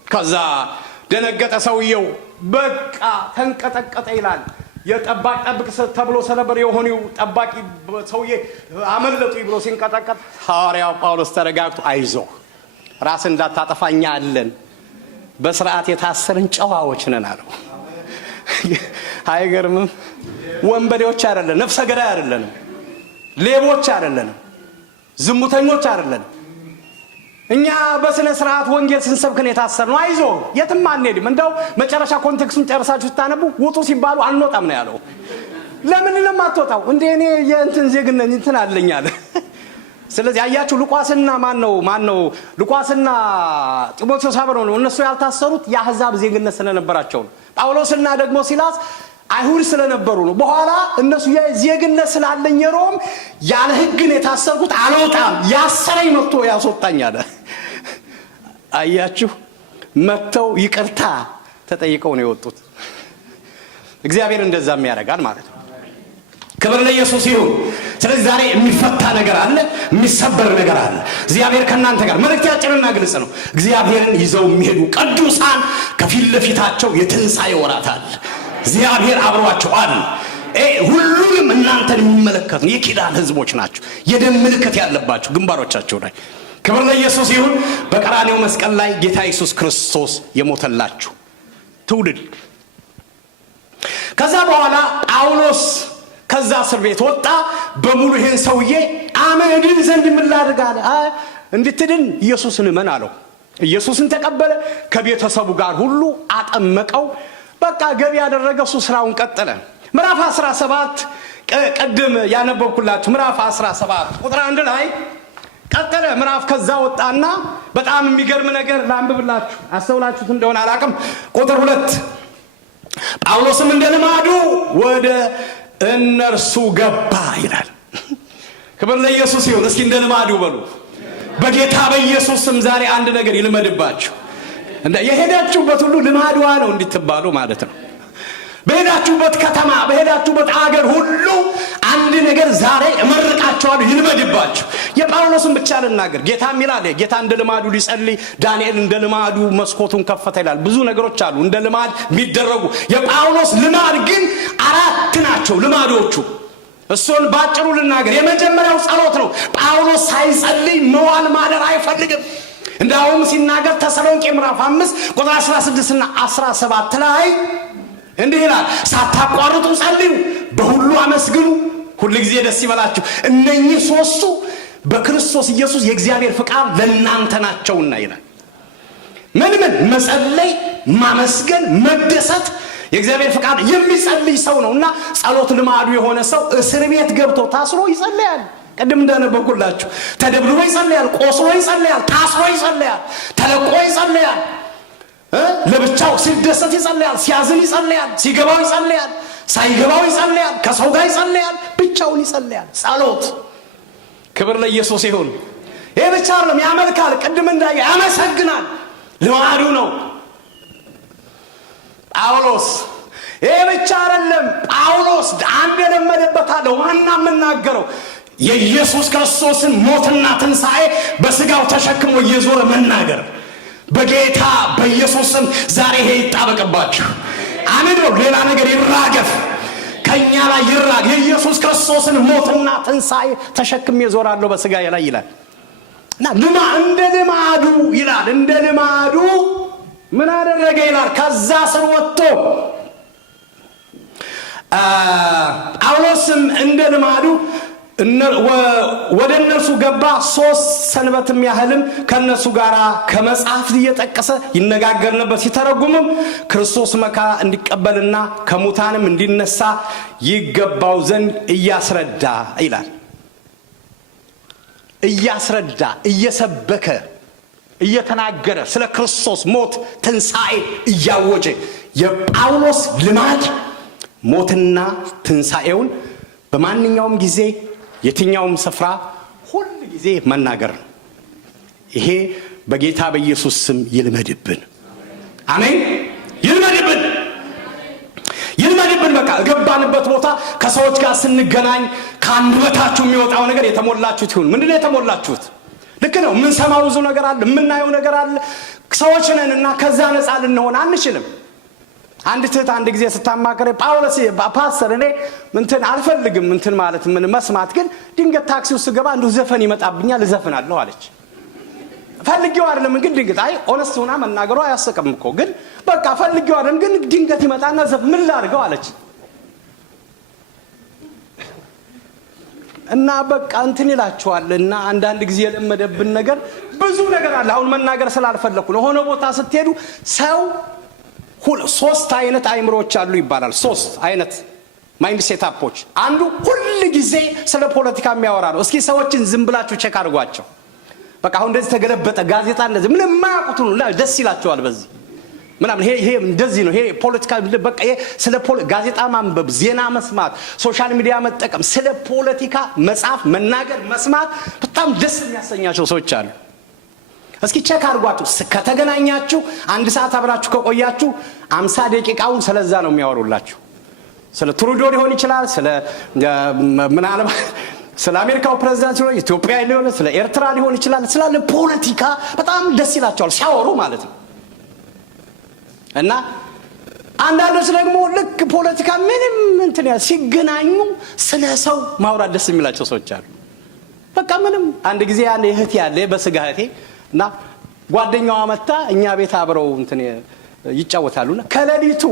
ከዛ ደነገጠ ሰውየው፣ በቃ ተንቀጠቀጠ ይላል። የጠባቂ ጠብቅ ተብሎ ስለነበር የሆነው ጠባቂ ሰውዬ አመለጡ ብሎ ሲንቀጠቀጥ ሐዋርያው ጳውሎስ ተረጋግቶ አይዞህ ራስ እንዳታጠፋኛ አለን፣ በስርዓት የታሰርን ጨዋዎች ነን አለው። አይገርምም? ወንበዴዎች አይደለን፣ ነፍሰ ገዳይ አይደለን፣ ሌቦች አይደለን፣ ዝሙተኞች አይደለን። እኛ በስነ ስርዓት ወንጌል ስንሰብክ ነው የታሰርነው። አይዞህ የትም አንሄድም። እንደው መጨረሻ ኮንቴክስቱን ጨርሳችሁ ስታነቡ ውጡ ሲባሉ አንወጣም ነው ያለው። ለምን ለማትወጣው? እንደ እኔ የእንትን ዜግነት እንትን አለኝ አለ። ስለዚህ አያችሁ ሉቃስና ማን ነው ሉቃስና ጢሞቴዎስ አብረው ነው እነሱ ያልታሰሩት የአሕዛብ ዜግነት ስለነበራቸው ነው። ጳውሎስና ደግሞ ሲላስ አይሁድ ስለነበሩ ነው። በኋላ እነሱ የዜግነት ስላለኝ ሮም ያለ ሕግን የታሰርኩት አልወጣም፣ ያሰረኝ መጥቶ ያስወጣኝ አለ። አያችሁ መጥተው ይቅርታ ተጠይቀው ነው የወጡት። እግዚአብሔር እንደዛም ያደርጋል ማለት ነው። ክብር ለኢየሱስ ይሁን። ስለዚህ ዛሬ የሚፈታ ነገር አለ፣ የሚሰበር ነገር አለ። እግዚአብሔር ከናንተ ጋር። መልእክት ያጭርና ግልጽ ነው። እግዚአብሔርን ይዘው የሚሄዱ ቅዱሳን ከፊት ለፊታቸው የትንሣኤ ወራት አለ። እግዚአብሔር አብሯቸው አለ። ሁሉንም እናንተን የሚመለከቱ የኪዳን ህዝቦች ናቸው። የደም ምልክት ያለባቸው ግንባሮቻቸው ላይ። ክብር ለኢየሱስ ይሁን። በቀራንዮው መስቀል ላይ ጌታ ኢየሱስ ክርስቶስ የሞተላችሁ ትውልድ። ከዛ በኋላ ጳውሎስ ከዛ እስር ቤት ወጣ። በሙሉ ይሄን ሰውዬ አመድን ዘንድ ምን ላድርግ አለ። እንድትድን ኢየሱስን እመን አለው። ኢየሱስን ተቀበለ። ከቤተሰቡ ጋር ሁሉ አጠመቀው። በቃ ገቢ ያደረገ እሱ ስራውን ቀጠለ። ምዕራፍ 17 ቀድም ያነበብኩላችሁ ምዕራፍ 17 ቁጥር 1 ላይ ቀጠለ ምዕራፍ። ከዛ ወጣና በጣም የሚገርም ነገር ላንብብላችሁ። አስተውላችሁት እንደሆነ አላቅም። ቁጥር 2 ጳውሎስም እንደ ልማዱ ወደ እነርሱ ገባ ይላል። ክብር ለኢየሱስ ይሁን። እስኪ እንደ ልማዱ በሉ። በጌታ በኢየሱስ ስም ዛሬ አንድ ነገር ይልመድባችሁ። የሄዳችሁበት ሁሉ ልማድዋ ነው እንድትባሉ ማለት ነው። በሄዳችሁበት ከተማ በሄዳችሁበት አገር ሁሉ አንድ ነገር ዛሬ እመርቃችኋለሁ ይልመድባችሁ። የጳውሎስን ብቻ ልናገር። ጌታም ይላል ጌታ እንደ ልማዱ ሊጸልይ ዳንኤል እንደ ልማዱ መስኮቱን ከፈተ ይላል። ብዙ ነገሮች አሉ እንደ ልማድ የሚደረጉ። የጳውሎስ ልማድ ግን 4 ናቸው ልማዶቹ። እሱን ባጭሩ ልናገር። የመጀመሪያው ጸሎት ነው። ጳውሎስ ሳይጸልይ መዋል ማደር አይፈልግም። እንዳውም ሲናገር ተሰሎንቄ ምዕራፍ 5 ቁጥር 16 እና 17 ላይ እንዲህ ይላል፣ ሳታቋርጡ ጸልዩ፣ በሁሉ አመስግኑ፣ ሁሉ ጊዜ ደስ ይበላችሁ። እነኚህ 3ቱ በክርስቶስ ኢየሱስ የእግዚአብሔር ፍቃድ ለእናንተ ናቸውና ይላል። ምን መጸለይ፣ ማመስገን፣ መደሰት የእግዚአብሔር ፍቃድ የሚጸልይ ሰው ነውና ጸሎት ልማዱ የሆነ ሰው እስር ቤት ገብቶ ታስሮ ይጸልያል። ቀደም እንደነበርኩላችሁ ተደብድቦ ይጸልያል፣ ቆስሎ ይጸልያል፣ ታስሮ ይጸልያል፣ ተለቆ ይጸልያል፣ ለብቻው ሲደሰት ይጸልያል፣ ሲያዝን ይጸልያል፣ ሲገባው ይጸልያል፣ ሳይገባው ይጸልያል፣ ከሰው ጋር ይጸልያል፣ ብቻውን ይጸልያል። ጸሎት ክብር ለኢየሱስ ይሁን። ይሄ ብቻ አይደለም፣ ያመልካል፣ ቅድም እንዳየ ያመሰግናል። ልማዱ ነው ጳውሎስ። ይሄ ብቻ አይደለም፣ ጳውሎስ አንድ የለመደበት አለ። ዋና የምናገረው የኢየሱስ ክርስቶስን ሞትና ትንሣኤ በስጋው ተሸክሞ እየዞረ መናገር። በጌታ በኢየሱስም ዛሬ ይሄ ይጣበቅባችሁ። አሜን ነው። ሌላ ነገር ይራገፍ ከኛ ላይ ይራግ። የኢየሱስ ክርስቶስን ሞትና ትንሣኤ ተሸክሜ እዞራለሁ በስጋዬ ላይ ይላል እና እንደ ልማዱ ይላል። እንደ ልማዱ ምን አደረገ ይላል። ከዛ ስር ወጥቶ ጳውሎስም እንደ ልማዱ ወደ እነርሱ ገባ። 3 ሰንበትም ያህልም ከነሱ ጋር ከመጽሐፍ እየጠቀሰ ይነጋገር ነበር። ሲተረጉምም ክርስቶስ መከራ እንዲቀበልና ከሙታንም እንዲነሳ ይገባው ዘንድ እያስረዳ ይላል። እያስረዳ እየሰበከ እየተናገረ ስለ ክርስቶስ ሞት ትንሣኤ እያወጀ። የጳውሎስ ልማድ ሞትና ትንሣኤውን በማንኛውም ጊዜ የትኛውም ስፍራ ሁሉ ጊዜ መናገር ነው። ይሄ በጌታ በኢየሱስ ስም ይልመድብን። አሜን። ይልመድብን። በቃ ገባንበት ቦታ ከሰዎች ጋር ስንገናኝ ከአንደበታችሁ የሚወጣው ነገር የተሞላችሁት ይሁን። ምንድነው የተሞላችሁት? ልክ ነው። ምን ሰማው ብዙ ነገር አለ፣ የምናየው ነገር አለ። ሰዎች ነንና ከዛ ነፃ ልንሆን አንችልም። አንድ ትህት አንድ ጊዜ ስታማከረ ጳውሎስ ፓስተር እኔ እንትን አልፈልግም እንትን ማለት ምን መስማት፣ ግን ድንገት ታክሲ ውስጥ ገባ አንዱ ዘፈን ይመጣብኛል እዘፍናለሁ አለች። ፈልጌው አይደለም ግን ድንገት አይ ኦነስት ሆና መናገሯ አያስቀም እኮ ግን በቃ ፈልጌው አይደለም ግን ድንገት ይመጣና ምን ላድርገው አለች። እና በቃ እንትን ይላችኋልና አንዳንድ ጊዜ የለመደብን ነገር ብዙ ነገር አለ። አሁን መናገር ስላልፈለኩ ነው። ሆነ ቦታ ስትሄዱ ሰው 3 አይነት አይምሮች አሉ ይባላል። 3 አይነት ማይንድ ሴታፖች። አንዱ ሁሉ ጊዜ ስለ ፖለቲካ የሚያወራ ነው። እስኪ ሰዎችን ዝም ብላችሁ ቼክ አድርጓቸው። በቃ አሁን እንደዚህ ተገለበጠ ጋዜጣ እንደዚህ ምንም ማያውቁት ነው እና ደስ ይላቸዋል በዚህ ምናምን ይሄ እንደዚህ ነው። ይሄ ፖለቲካ በቃ ይሄ ስለ ጋዜጣ ማንበብ፣ ዜና መስማት፣ ሶሻል ሚዲያ መጠቀም፣ ስለ ፖለቲካ መጽሐፍ መናገር መስማት በጣም ደስ የሚያሰኛቸው ሰዎች አሉ። እስኪ ቼክ አድርጓችሁ ከተገናኛችሁ 1 ሰዓት አብራችሁ ከቆያችሁ 50 ደቂቃውን ስለዛ ነው የሚያወሩላችሁ። ስለ ትሩዶ ሊሆን ይችላል፣ ስለ ምናልባት ስለ አሜሪካው ፕሬዝዳንት ሊሆን ኢትዮጵያ ሊሆን ስለ ኤርትራ ሊሆን ይችላል። ስለ ፖለቲካ በጣም ደስ ይላቸዋል ሲያወሩ ማለት ነው። እና አንዳንዶች ደግሞ ልክ ፖለቲካ ምንም እንትን ሲገናኙ ስለ ሰው ማውራት ደስ የሚላቸው ሰዎች አሉ። በቃ ምንም አንድ ጊዜ አንድ እህት ያለ በስጋ እህቴ እና ጓደኛዋ መጣ እኛ ቤት አብረው እንትን ይጫወታሉና ከሌሊቱ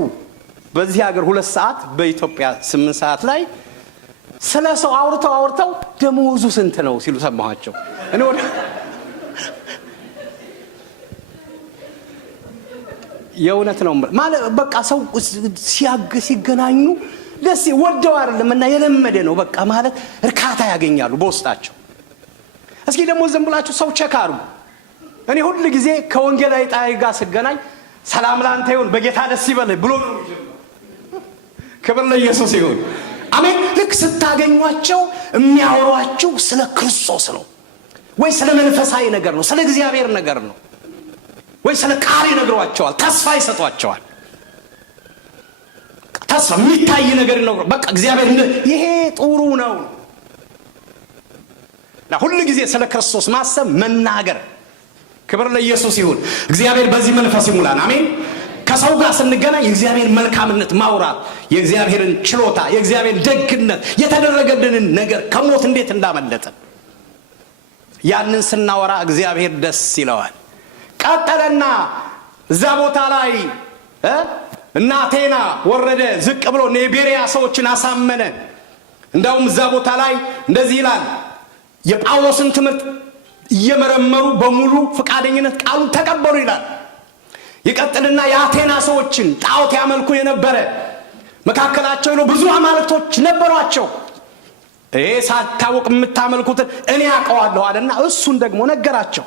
በዚህ ሀገር 2 ሰዓት በኢትዮጵያ 8 ሰዓት ላይ ስለ ሰው አውርተው ደሞዙ ስንት ነው ሲሉ ሰማኋቸው። እኔ ወደ የእውነት ነው ማለት በቃ ሰው ሲገናኙ ደስ ወደው አይደለም እና የለመደ ነው በቃ ማለት እርካታ ያገኛሉ በውስጣቸው። እስኪ ደግሞ ዝም ብላችሁ ሰው ቼክ አድርጉ። እኔ ሁሉ ጊዜ ከወንጌላዊ ጣይ ጋር ስገናኝ ሰላም ላንተ ይሁን በጌታ ደስ ይበልህ ብሎ ነው የሚጀምረው። ክብር ለኢየሱስ ይሁን። አሜን። ልክ ስታገኟቸው የሚያወሯችሁ ስለ ክርስቶስ ነው ወይ ስለ መንፈሳዊ ነገር ነው፣ ስለ እግዚአብሔር ነገር ነው ወይ ስለ ቃል ይነግሯቸዋል፣ ተስፋ ይሰጧቸዋል። ተስፋ የሚታይ ነገር ነው። በቃ እግዚአብሔር ይሄ ጥሩ ነው። ሁሉ ጊዜ ስለ ክርስቶስ ማሰብ መናገር። ክብር ለኢየሱስ ይሁን። እግዚአብሔር በዚህ መንፈስ ይሙላን። አሜን። ከሰው ጋር ስንገናኝ የእግዚአብሔር መልካምነት ማውራት፣ የእግዚአብሔርን ችሎታ፣ የእግዚአብሔር ደግነት፣ የተደረገልንን ነገር ከሞት እንዴት እንዳመለጠን ያንን ስናወራ እግዚአብሔር ደስ ይለዋል። ቀጠለና እዛ ቦታ ላይ እና አቴና ወረደ ዝቅ ብሎ የቤሪያ ሰዎችን አሳመነ። እንዳውም እዛ ቦታ ላይ እንደዚህ ይላል የጳውሎስን ትምህርት እየመረመሩ በሙሉ ፈቃደኝነት ቃሉን ተቀበሉ ይላል። ይቀጥልና የአቴና ሰዎችን ጣዖት ያመልኩ የነበረ መካከላቸው ነው ብዙ አማልክቶች ነበሯቸው። ይሄ ሳታውቅ የምታመልኩትን እኔ አውቀዋለሁ አለና እሱን ደግሞ ነገራቸው።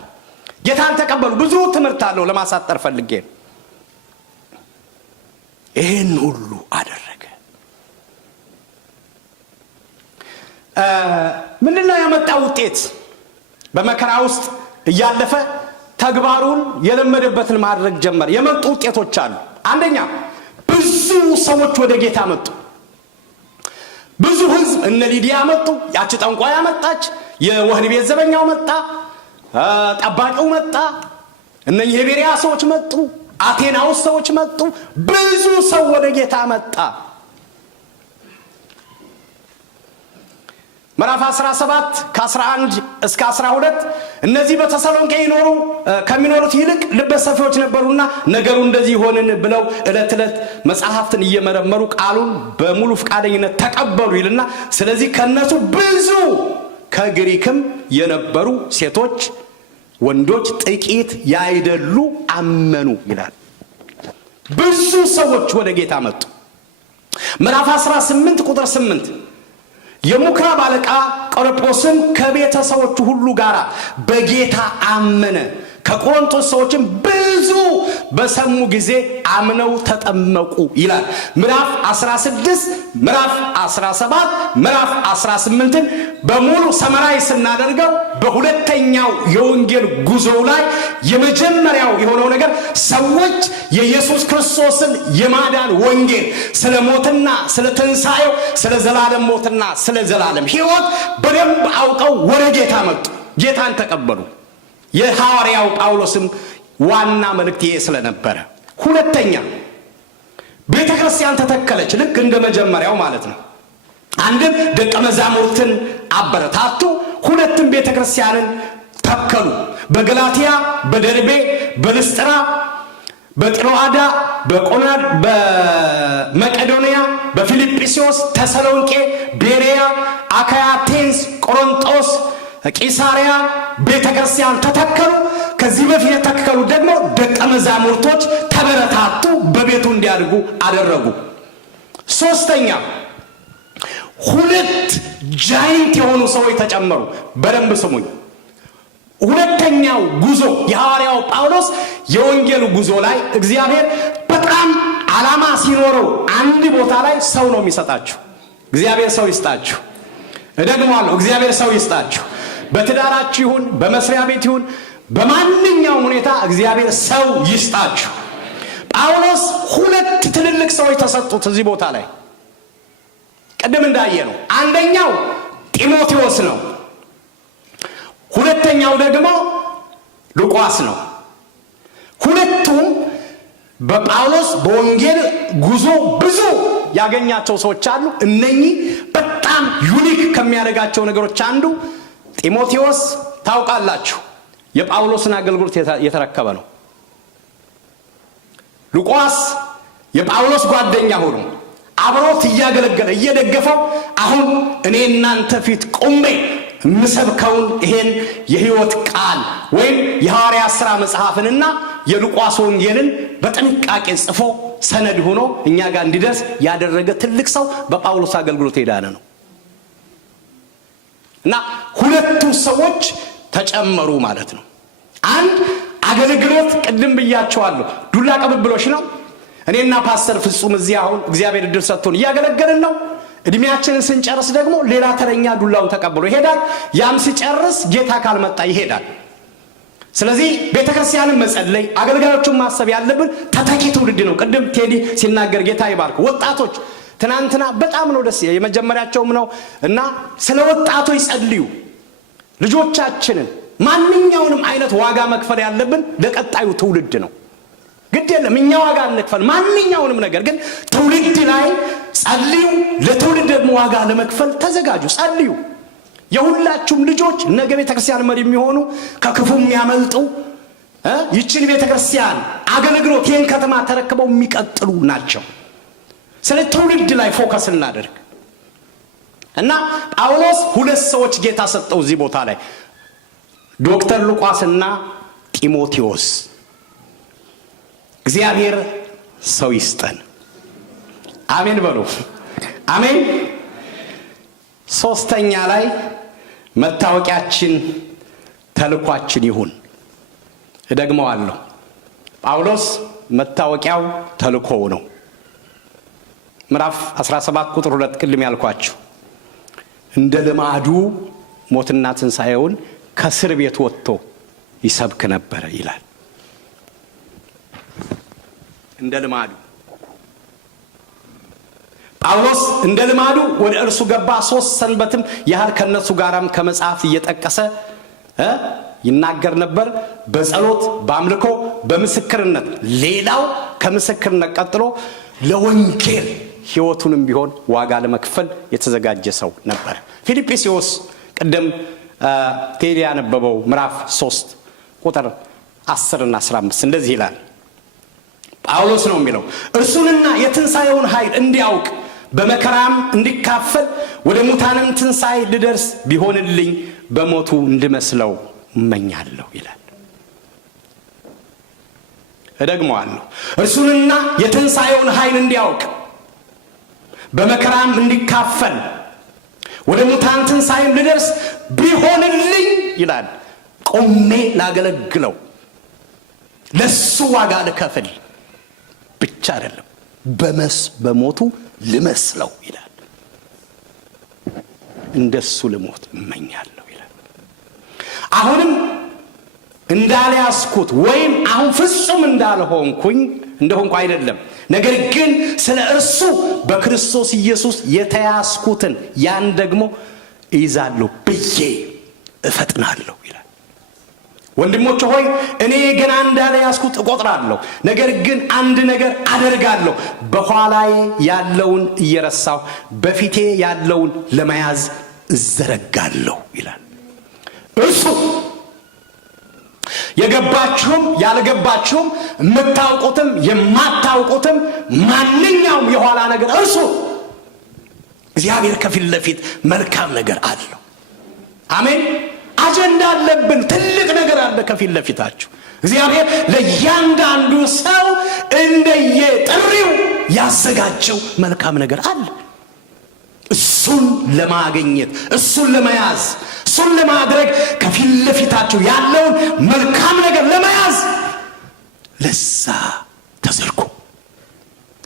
ጌታን ተቀበሉ። ብዙ ትምህርት አለው ለማሳጠር ፈልጌ ይሄን ሁሉ አደረገ። ምንድነው ያመጣው ውጤት? በመከራ ውስጥ እያለፈ ተግባሩን የለመደበትን ማድረግ ጀመረ። የመጡ ውጤቶች አሉ። አንደኛ ብዙ ሰዎች ወደ ጌታ መጡ። ብዙ ህዝብ እነ ሊዲያ መጡ። ያቺ ጠንቋይ መጣች። የወህኒ ቤት ዘበኛው መጣ። ጠባቂው መጣ። እነኚህ የቤሪያ ሰዎች መጡ። አቴናውስ ሰዎች መጡ። ብዙ ሰው ወደ ጌታ መጣ። ምዕራፍ 17 ከ11 እስከ 12 እነዚህ በተሰሎንቄ ከሚኖሩት ይልቅ ልበሰፊዎች ነበሩና ነገሩ እንደዚህ ሆነን ብለው ዕለት ዕለት መጽሐፍትን እየመረመሩ ቃሉን በሙሉ ፈቃደኝነት ተቀበሉ ይልና ስለዚህ ከነሱ ብዙ ከግሪክም የነበሩ ሴቶች ወንዶች ጥቂት ያይደሉ አመኑ ይላል። ብዙ ሰዎች ወደ ጌታ መጡ። ምዕራፍ 18 ቁጥር 8 የምኵራብ አለቃ ቆሮጶስም ከቤተሰቦቹ ሁሉ ጋር በጌታ አመነ። ከቆሮንቶስ ሰዎችም ብዙ በሰሙ ጊዜ አምነው ተጠመቁ ይላል። ምዕራፍ 16 ምዕራፍ 17 ምዕራፍ 18 በሙሉ ሰመራይ ስናደርገው በሁለተኛው የወንጌል ጉዞ ላይ የመጀመሪያው የሆነው ነገር ሰዎች የኢየሱስ ክርስቶስን የማዳን ወንጌል ስለ ሞትና ስለ ትንሣኤው ስለ ዘላለም ሞትና ስለ ዘላለም ሕይወት በደንብ አውቀው ወደ ጌታ መጡ፣ ጌታን ተቀበሉ። የሐዋርያው ጳውሎስም ዋና መልእክት ይሄ ስለነበረ ሁለተኛ ቤተክርስቲያን ተተከለች። ልክ እንደ መጀመሪያው ማለት ነው። አንድም ደቀ መዛሙርትን አበረታቱ፣ ሁለትም ቤተክርስቲያንን ተከሉ። በገላትያ፣ በደርቤ፣ በልስጥራ፣ በጥሮአዳ፣ በመቄዶንያ፣ በፊልጵስዩስ፣ ተሰሎንቄ፣ ቤርያ፣ አካያ፣ አቴንስ፣ ቆሮንጦስ፣ ቂሳሪያ ቤተክርስቲያን ተተከሉ። ከዚህ በፊት የተተከሉ ደግሞ ደቀ መዛሙርቶች ተበረታቱ፣ በቤቱ እንዲያድጉ አደረጉ። ሶስተኛ ሁለት ጃይንት የሆኑ ሰዎች ተጨመሩ። በደንብ ስሙኝ። ሁለተኛው ጉዞ የሐዋርያው ጳውሎስ የወንጌሉ ጉዞ ላይ እግዚአብሔር በጣም ዓላማ ሲኖረው አንድ ቦታ ላይ ሰው ነው የሚሰጣችሁ። እግዚአብሔር ሰው ይስጣችሁ። እደግማለሁ፣ እግዚአብሔር ሰው ይስጣችሁ። በትዳራችሁ ይሁን በመስሪያ ቤት ይሁን በማንኛውም ሁኔታ እግዚአብሔር ሰው ይስጣችሁ። ጳውሎስ ሁለት ትልልቅ ሰዎች ተሰጡት እዚህ ቦታ ላይ ቀደም እንዳየነው፣ አንደኛው ጢሞቴዎስ ነው፣ ሁለተኛው ደግሞ ሉቃስ ነው። ሁለቱም በጳውሎስ በወንጌል ጉዞ ብዙ ያገኛቸው ሰዎች አሉ። እነኚህ በጣም ዩኒክ ከሚያደርጋቸው ነገሮች አንዱ ጢሞቴዎስ ታውቃላችሁ የጳውሎስን አገልግሎት የተረከበ ነው። ሉቃስ የጳውሎስ ጓደኛ ሆኖ አብሮት እያገለገለ እየደገፈው አሁን እኔ እናንተ ፊት ቆሜ ምሰብከውን ይሄን የሕይወት ቃል ወይም የሐዋርያት ሥራ መጽሐፍንና የሉቃስ ወንጌልን በጥንቃቄ ጽፎ ሰነድ ሆኖ እኛ ጋር እንዲደርስ ያደረገ ትልቅ ሰው በጳውሎስ አገልግሎት የዳነ ነው። እና ሁለቱ ሰዎች ተጨመሩ ማለት ነው። አንድ አገልግሎት ቅድም ብያቸዋለሁ፣ ዱላ ቅብብሎሽ ነው። እኔና ፓስተር ፍጹም እዚህ አሁን እግዚአብሔር እድል ሰጥቶን እያገለገልን ነው። እድሜያችንን ስንጨርስ ደግሞ ሌላ ተረኛ ዱላውን ተቀብሎ ይሄዳል። ያም ሲጨርስ ጌታ ካልመጣ ይሄዳል። ስለዚህ ቤተክርስቲያንን መጸለይ፣ አገልጋዮቹን ማሰብ ያለብን ተተኪ ትውልድ ነው። ቅድም ቴዲ ሲናገር ጌታ ይባርክ። ወጣቶች ትናንትና በጣም ነው ደስ የመጀመሪያቸውም ነው እና ስለ ወጣቶች ጸልዩ። ልጆቻችንን ማንኛውንም አይነት ዋጋ መክፈል ያለብን ለቀጣዩ ትውልድ ነው። ግድ የለም እኛ ዋጋ እንክፈል ማንኛውንም ነገር፣ ግን ትውልድ ላይ ጸልዩ። ለትውልድ ደግሞ ዋጋ ለመክፈል ተዘጋጁ፣ ጸልዩ። የሁላችሁም ልጆች ነገ ቤተክርስቲያን መሪ የሚሆኑ ከክፉ የሚያመልጡ ይችን ቤተክርስቲያን አገልግሎት ይህን ከተማ ተረክበው የሚቀጥሉ ናቸው። ስለ ትውልድ ላይ ፎከስ እናደርግ እና ጳውሎስ ሁለት ሰዎች ጌታ ሰጠው እዚህ ቦታ ላይ ዶክተር ሉቃስና ጢሞቴዎስ። እግዚአብሔር ሰው ይስጠን። አሜን በሉ። አሜን። ሶስተኛ ላይ መታወቂያችን ተልኳችን ይሁን። እደግመዋለሁ። ጳውሎስ መታወቂያው ተልኮው ነው። ምዕራፍ 17 ቁጥር 2 ቅድም ያልኳችሁ እንደ ልማዱ ሞትና ትንሣኤውን ከእስር ቤት ወጥቶ ይሰብክ ነበረ ይላል። እንደ ልማዱ ጳውሎስ እንደ ልማዱ ወደ እርሱ ገባ። 3 ሰንበትም ያህል ከነሱ ጋራም ከመጽሐፍ እየጠቀሰ ይናገር ነበር። በጸሎት በአምልኮ በምስክርነት። ሌላው ከምስክርነት ቀጥሎ ለወንጌል ሕይወቱንም ቢሆን ዋጋ ለመክፈል የተዘጋጀ ሰው ነበር። ፊልጵስዩስ ቀደም ቴዲ ያነበበው ምዕራፍ 3 ቁጥር 10 እና 15 እንደዚህ ይላል። ጳውሎስ ነው የሚለው እርሱንና የትንሣኤውን ኃይል እንዲያውቅ በመከራም እንዲካፈል ወደ ሙታንም ትንሣኤ ልደርስ ቢሆንልኝ በሞቱ እንድመስለው እመኛለሁ ይላል። እደግመዋለሁ። እርሱንና የትንሣኤውን ኃይል እንዲያውቅ በመከራም እንዲካፈል ወደ ሙታን ትንሣኤም ልደርስ ቢሆንልኝ ይላል። ቆሜ ላገለግለው ለሱ ዋጋ ልከፍል ብቻ አይደለም በሞቱ ልመስለው ይላል። እንደሱ ልሞት እመኛለሁ ይላል። አሁንም እንዳልያዝኩት ወይም አሁን ፍጹም እንደሆንኩ አይደለም፣ ነገር ግን ስለ እርሱ በክርስቶስ ኢየሱስ የተያዝኩትን ያን ደግሞ እይዛለሁ ብዬ እፈጥናለሁ ይላል። ወንድሞች ሆይ እኔ ገና እንዳልያዝኩት እቆጥራለሁ፣ ነገር ግን አንድ ነገር አደርጋለሁ፣ በኋላዬ ያለውን እየረሳሁ በፊቴ ያለውን ለመያዝ እዘረጋለሁ ይላል። እርሱ የገባችሁም ያልገባችሁም የምታውቁትም የማታውቁትም ማንኛውም የኋላ ነገር እርሱ እግዚአብሔር ከፊት ለፊት መልካም ነገር አለው። አሜን። አጀንዳ አለብን። ትልቅ ነገር አለ ከፊት ለፊታችሁ። እግዚአብሔር ለእያንዳንዱ ሰው እንደየጥሪው ያዘጋጀው መልካም ነገር አለ። እሱን ለማግኘት፣ እሱን ለመያዝ፣ እሱን ለማድረግ ከፊት ለፊታችሁ ያለውን መልካም ነገር ለመያዝ ለዛ ተዘርጉ።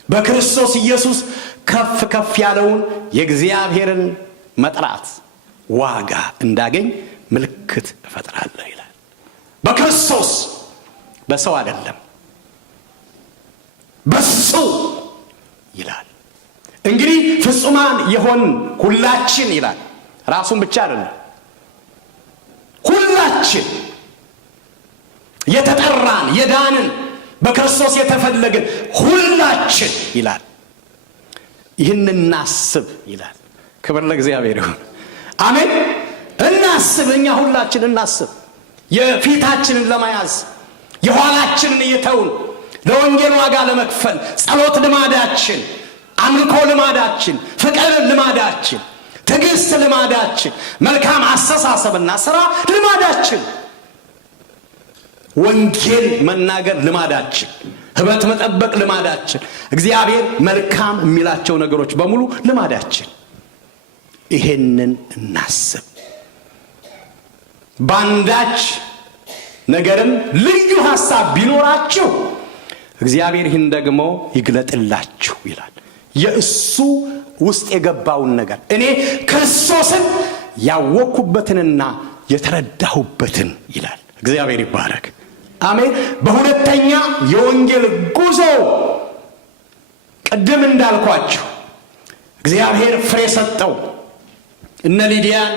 በክርስቶስ ኢየሱስ ከፍ ከፍ ያለውን የእግዚአብሔርን መጥራት ዋጋ እንዳገኝ ምልክት እፈጥራለሁ ይላል። በክርስቶስ በሰው አይደለም፣ በሱ ይላል። እንግዲህ ፍጹማን የሆን ሁላችን ይላል። ራሱን ብቻ አይደለም፣ ሁላችን የተጠራን የዳንን በክርስቶስ የተፈለግን ሁላችን ይላል። ይህን እናስብ ይላል። ክብር ለእግዚአብሔር ይሁን። አሜን። እናስብ፣ እኛ ሁላችን እናስብ። የፊታችንን ለመያዝ የኋላችንን እየተውን ለወንጌል ዋጋ ለመክፈል ጸሎት ልማዳችን፣ አምልኮ ልማዳችን፣ ፍቅር ልማዳችን፣ ትዕግስት ልማዳችን፣ መልካም አስተሳሰብና ስራ ልማዳችን፣ ወንጌል መናገር ልማዳችን፣ ህበት መጠበቅ ልማዳችን፣ እግዚአብሔር መልካም የሚላቸው ነገሮች በሙሉ ልማዳችን። ይሄንን እናስብ። ባንዳች ነገርም ልዩ ሐሳብ ቢኖራችሁ እግዚአብሔር ይህን ደግሞ ይግለጥላችሁ ይላል። የእሱ ውስጥ የገባውን ነገር እኔ ክርስቶስን ያወቅኩበትንና የተረዳሁበትን ይላል። እግዚአብሔር ይባረክ። አሜን። በሁለተኛ የወንጌል ጉዞ ቅድም እንዳልኳችሁ እግዚአብሔር ፍሬ ሰጠው። እነ ሊዲያን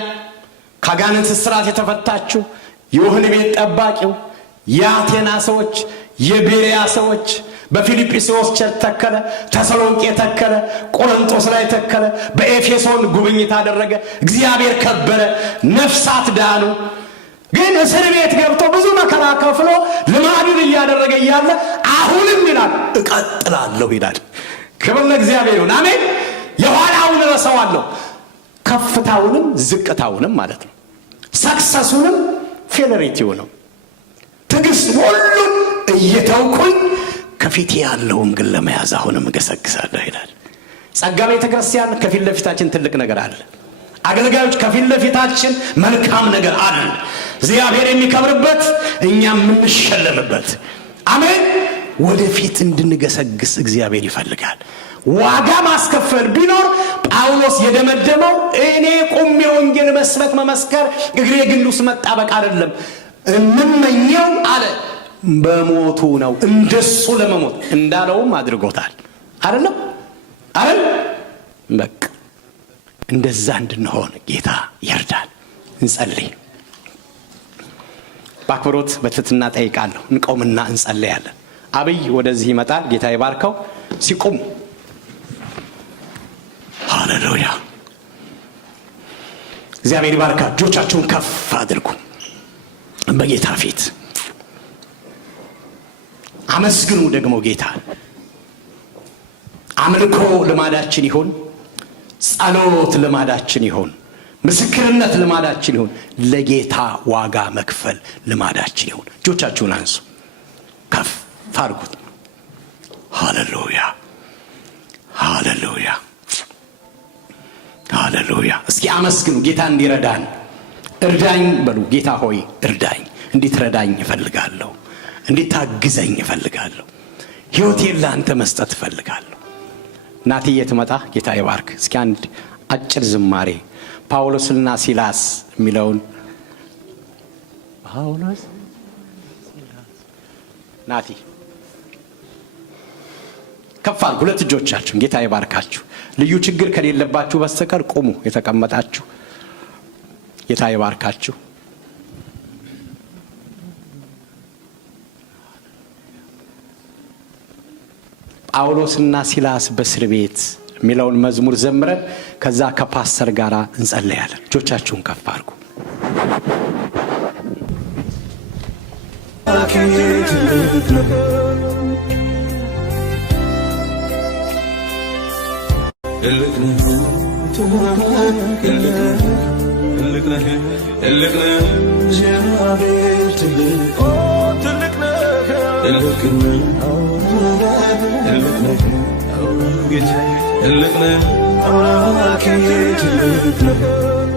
ከአጋንንት እስራት የተፈታችው፣ የወህኒ ቤት ጠባቂው፣ የአቴና ሰዎች፣ የቤሪያ ሰዎች በፊልጵስዩስ ቸርች ተከለ፣ ተሰሎንቄ ተከለ፣ ቆሮንቶስ ላይ ተከለ፣ በኤፌሶን ጉብኝት አደረገ። እግዚአብሔር ከበረ፣ ነፍሳት ዳኑ። ግን እስር ቤት ገብቶ ብዙ መከራ ከፍሎ ልማዱን እያደረገ እያለ አሁንም ይላል እቀጥላለሁ ይላል። ክብር ለእግዚአብሔር ይሁን። አሜን። የኋላውን እረሳዋለሁ፣ ከፍታውንም ዝቅታውንም ማለት ነው፣ ሰክሰሱንም ፌለሪቲውንም፣ ትዕግስት ሁሉን እየተውኩኝ ከፊት ያለውን ግን ለመያዝ አሁንም እገሰግሳለሁ ይላል። ጸጋ ቤተ ክርስቲያን ከፊት ለፊታችን ትልቅ ነገር አለ። አገልጋዮች ከፊት ለፊታችን መልካም ነገር አለ። እግዚአብሔር የሚከብርበት፣ እኛም የምንሸለምበት። አሜን። ወደፊት እንድንገሰግስ እግዚአብሔር ይፈልጋል። ዋጋ ማስከፈል ቢኖር ጳውሎስ የደመደመው እኔ ቁሜ ወንጌል መስበክ መመስከር እግሬ ግንድ ውስጥ መጣበቅ አይደለም፣ እንመኘው አለ በሞቱ ነው። እንደሱ ለመሞት እንዳለውም አድርጎታል። አይደለም አይደል? በቃ እንደዛ እንድንሆን ጌታ ይርዳል። እንጸልይ። በአክብሮት በትህትና ጠይቃለሁ። እንቆምና እንጸልያለን። አብይ ወደዚህ ይመጣል። ጌታ ይባርከው። ሲቆም እግዚአብሔር ይባርካ። እጆቻችሁን ከፍ አድርጉ በጌታ ፊት አመስግኑ። ደግሞ ጌታ አምልኮ ልማዳችን ይሁን፣ ጸሎት ልማዳችን ይሁን፣ ምስክርነት ልማዳችን ይሁን፣ ለጌታ ዋጋ መክፈል ልማዳችን ይሁን። እጆቻችሁን አንሱ፣ ከፍ አድርጉት። ሃሌሉያ ሃሌሉያ ሃሌሉያ። እስኪ አመስግኑ ጌታ እንዲረዳን። እርዳኝ በሉ። ጌታ ሆይ እርዳኝ፣ እንድትረዳኝ እፈልጋለሁ፣ እንድታግዘኝ እፈልጋለሁ፣ ሕይወቴን ላንተ መስጠት እፈልጋለሁ። እናትዬ ትመጣ። ጌታ ይባርክ። እስኪ አንድ አጭር ዝማሬ ጳውሎስና ሲላስ የሚለውን ጳውሎስ ናቲ ከፍ አድርጉ ሁለት እጆቻችሁን። ጌታ ይባርካችሁ። ልዩ ችግር ከሌለባችሁ በስተቀር ቁሙ የተቀመጣችሁ። ጌታ ይባርካችሁ። ጳውሎስና ሲላስ በእስር ቤት የሚለውን መዝሙር ዘምረን ከዛ ከፓስተር ጋር እንጸልያለን። እጆቻችሁን ከፍ አድርጉ። Look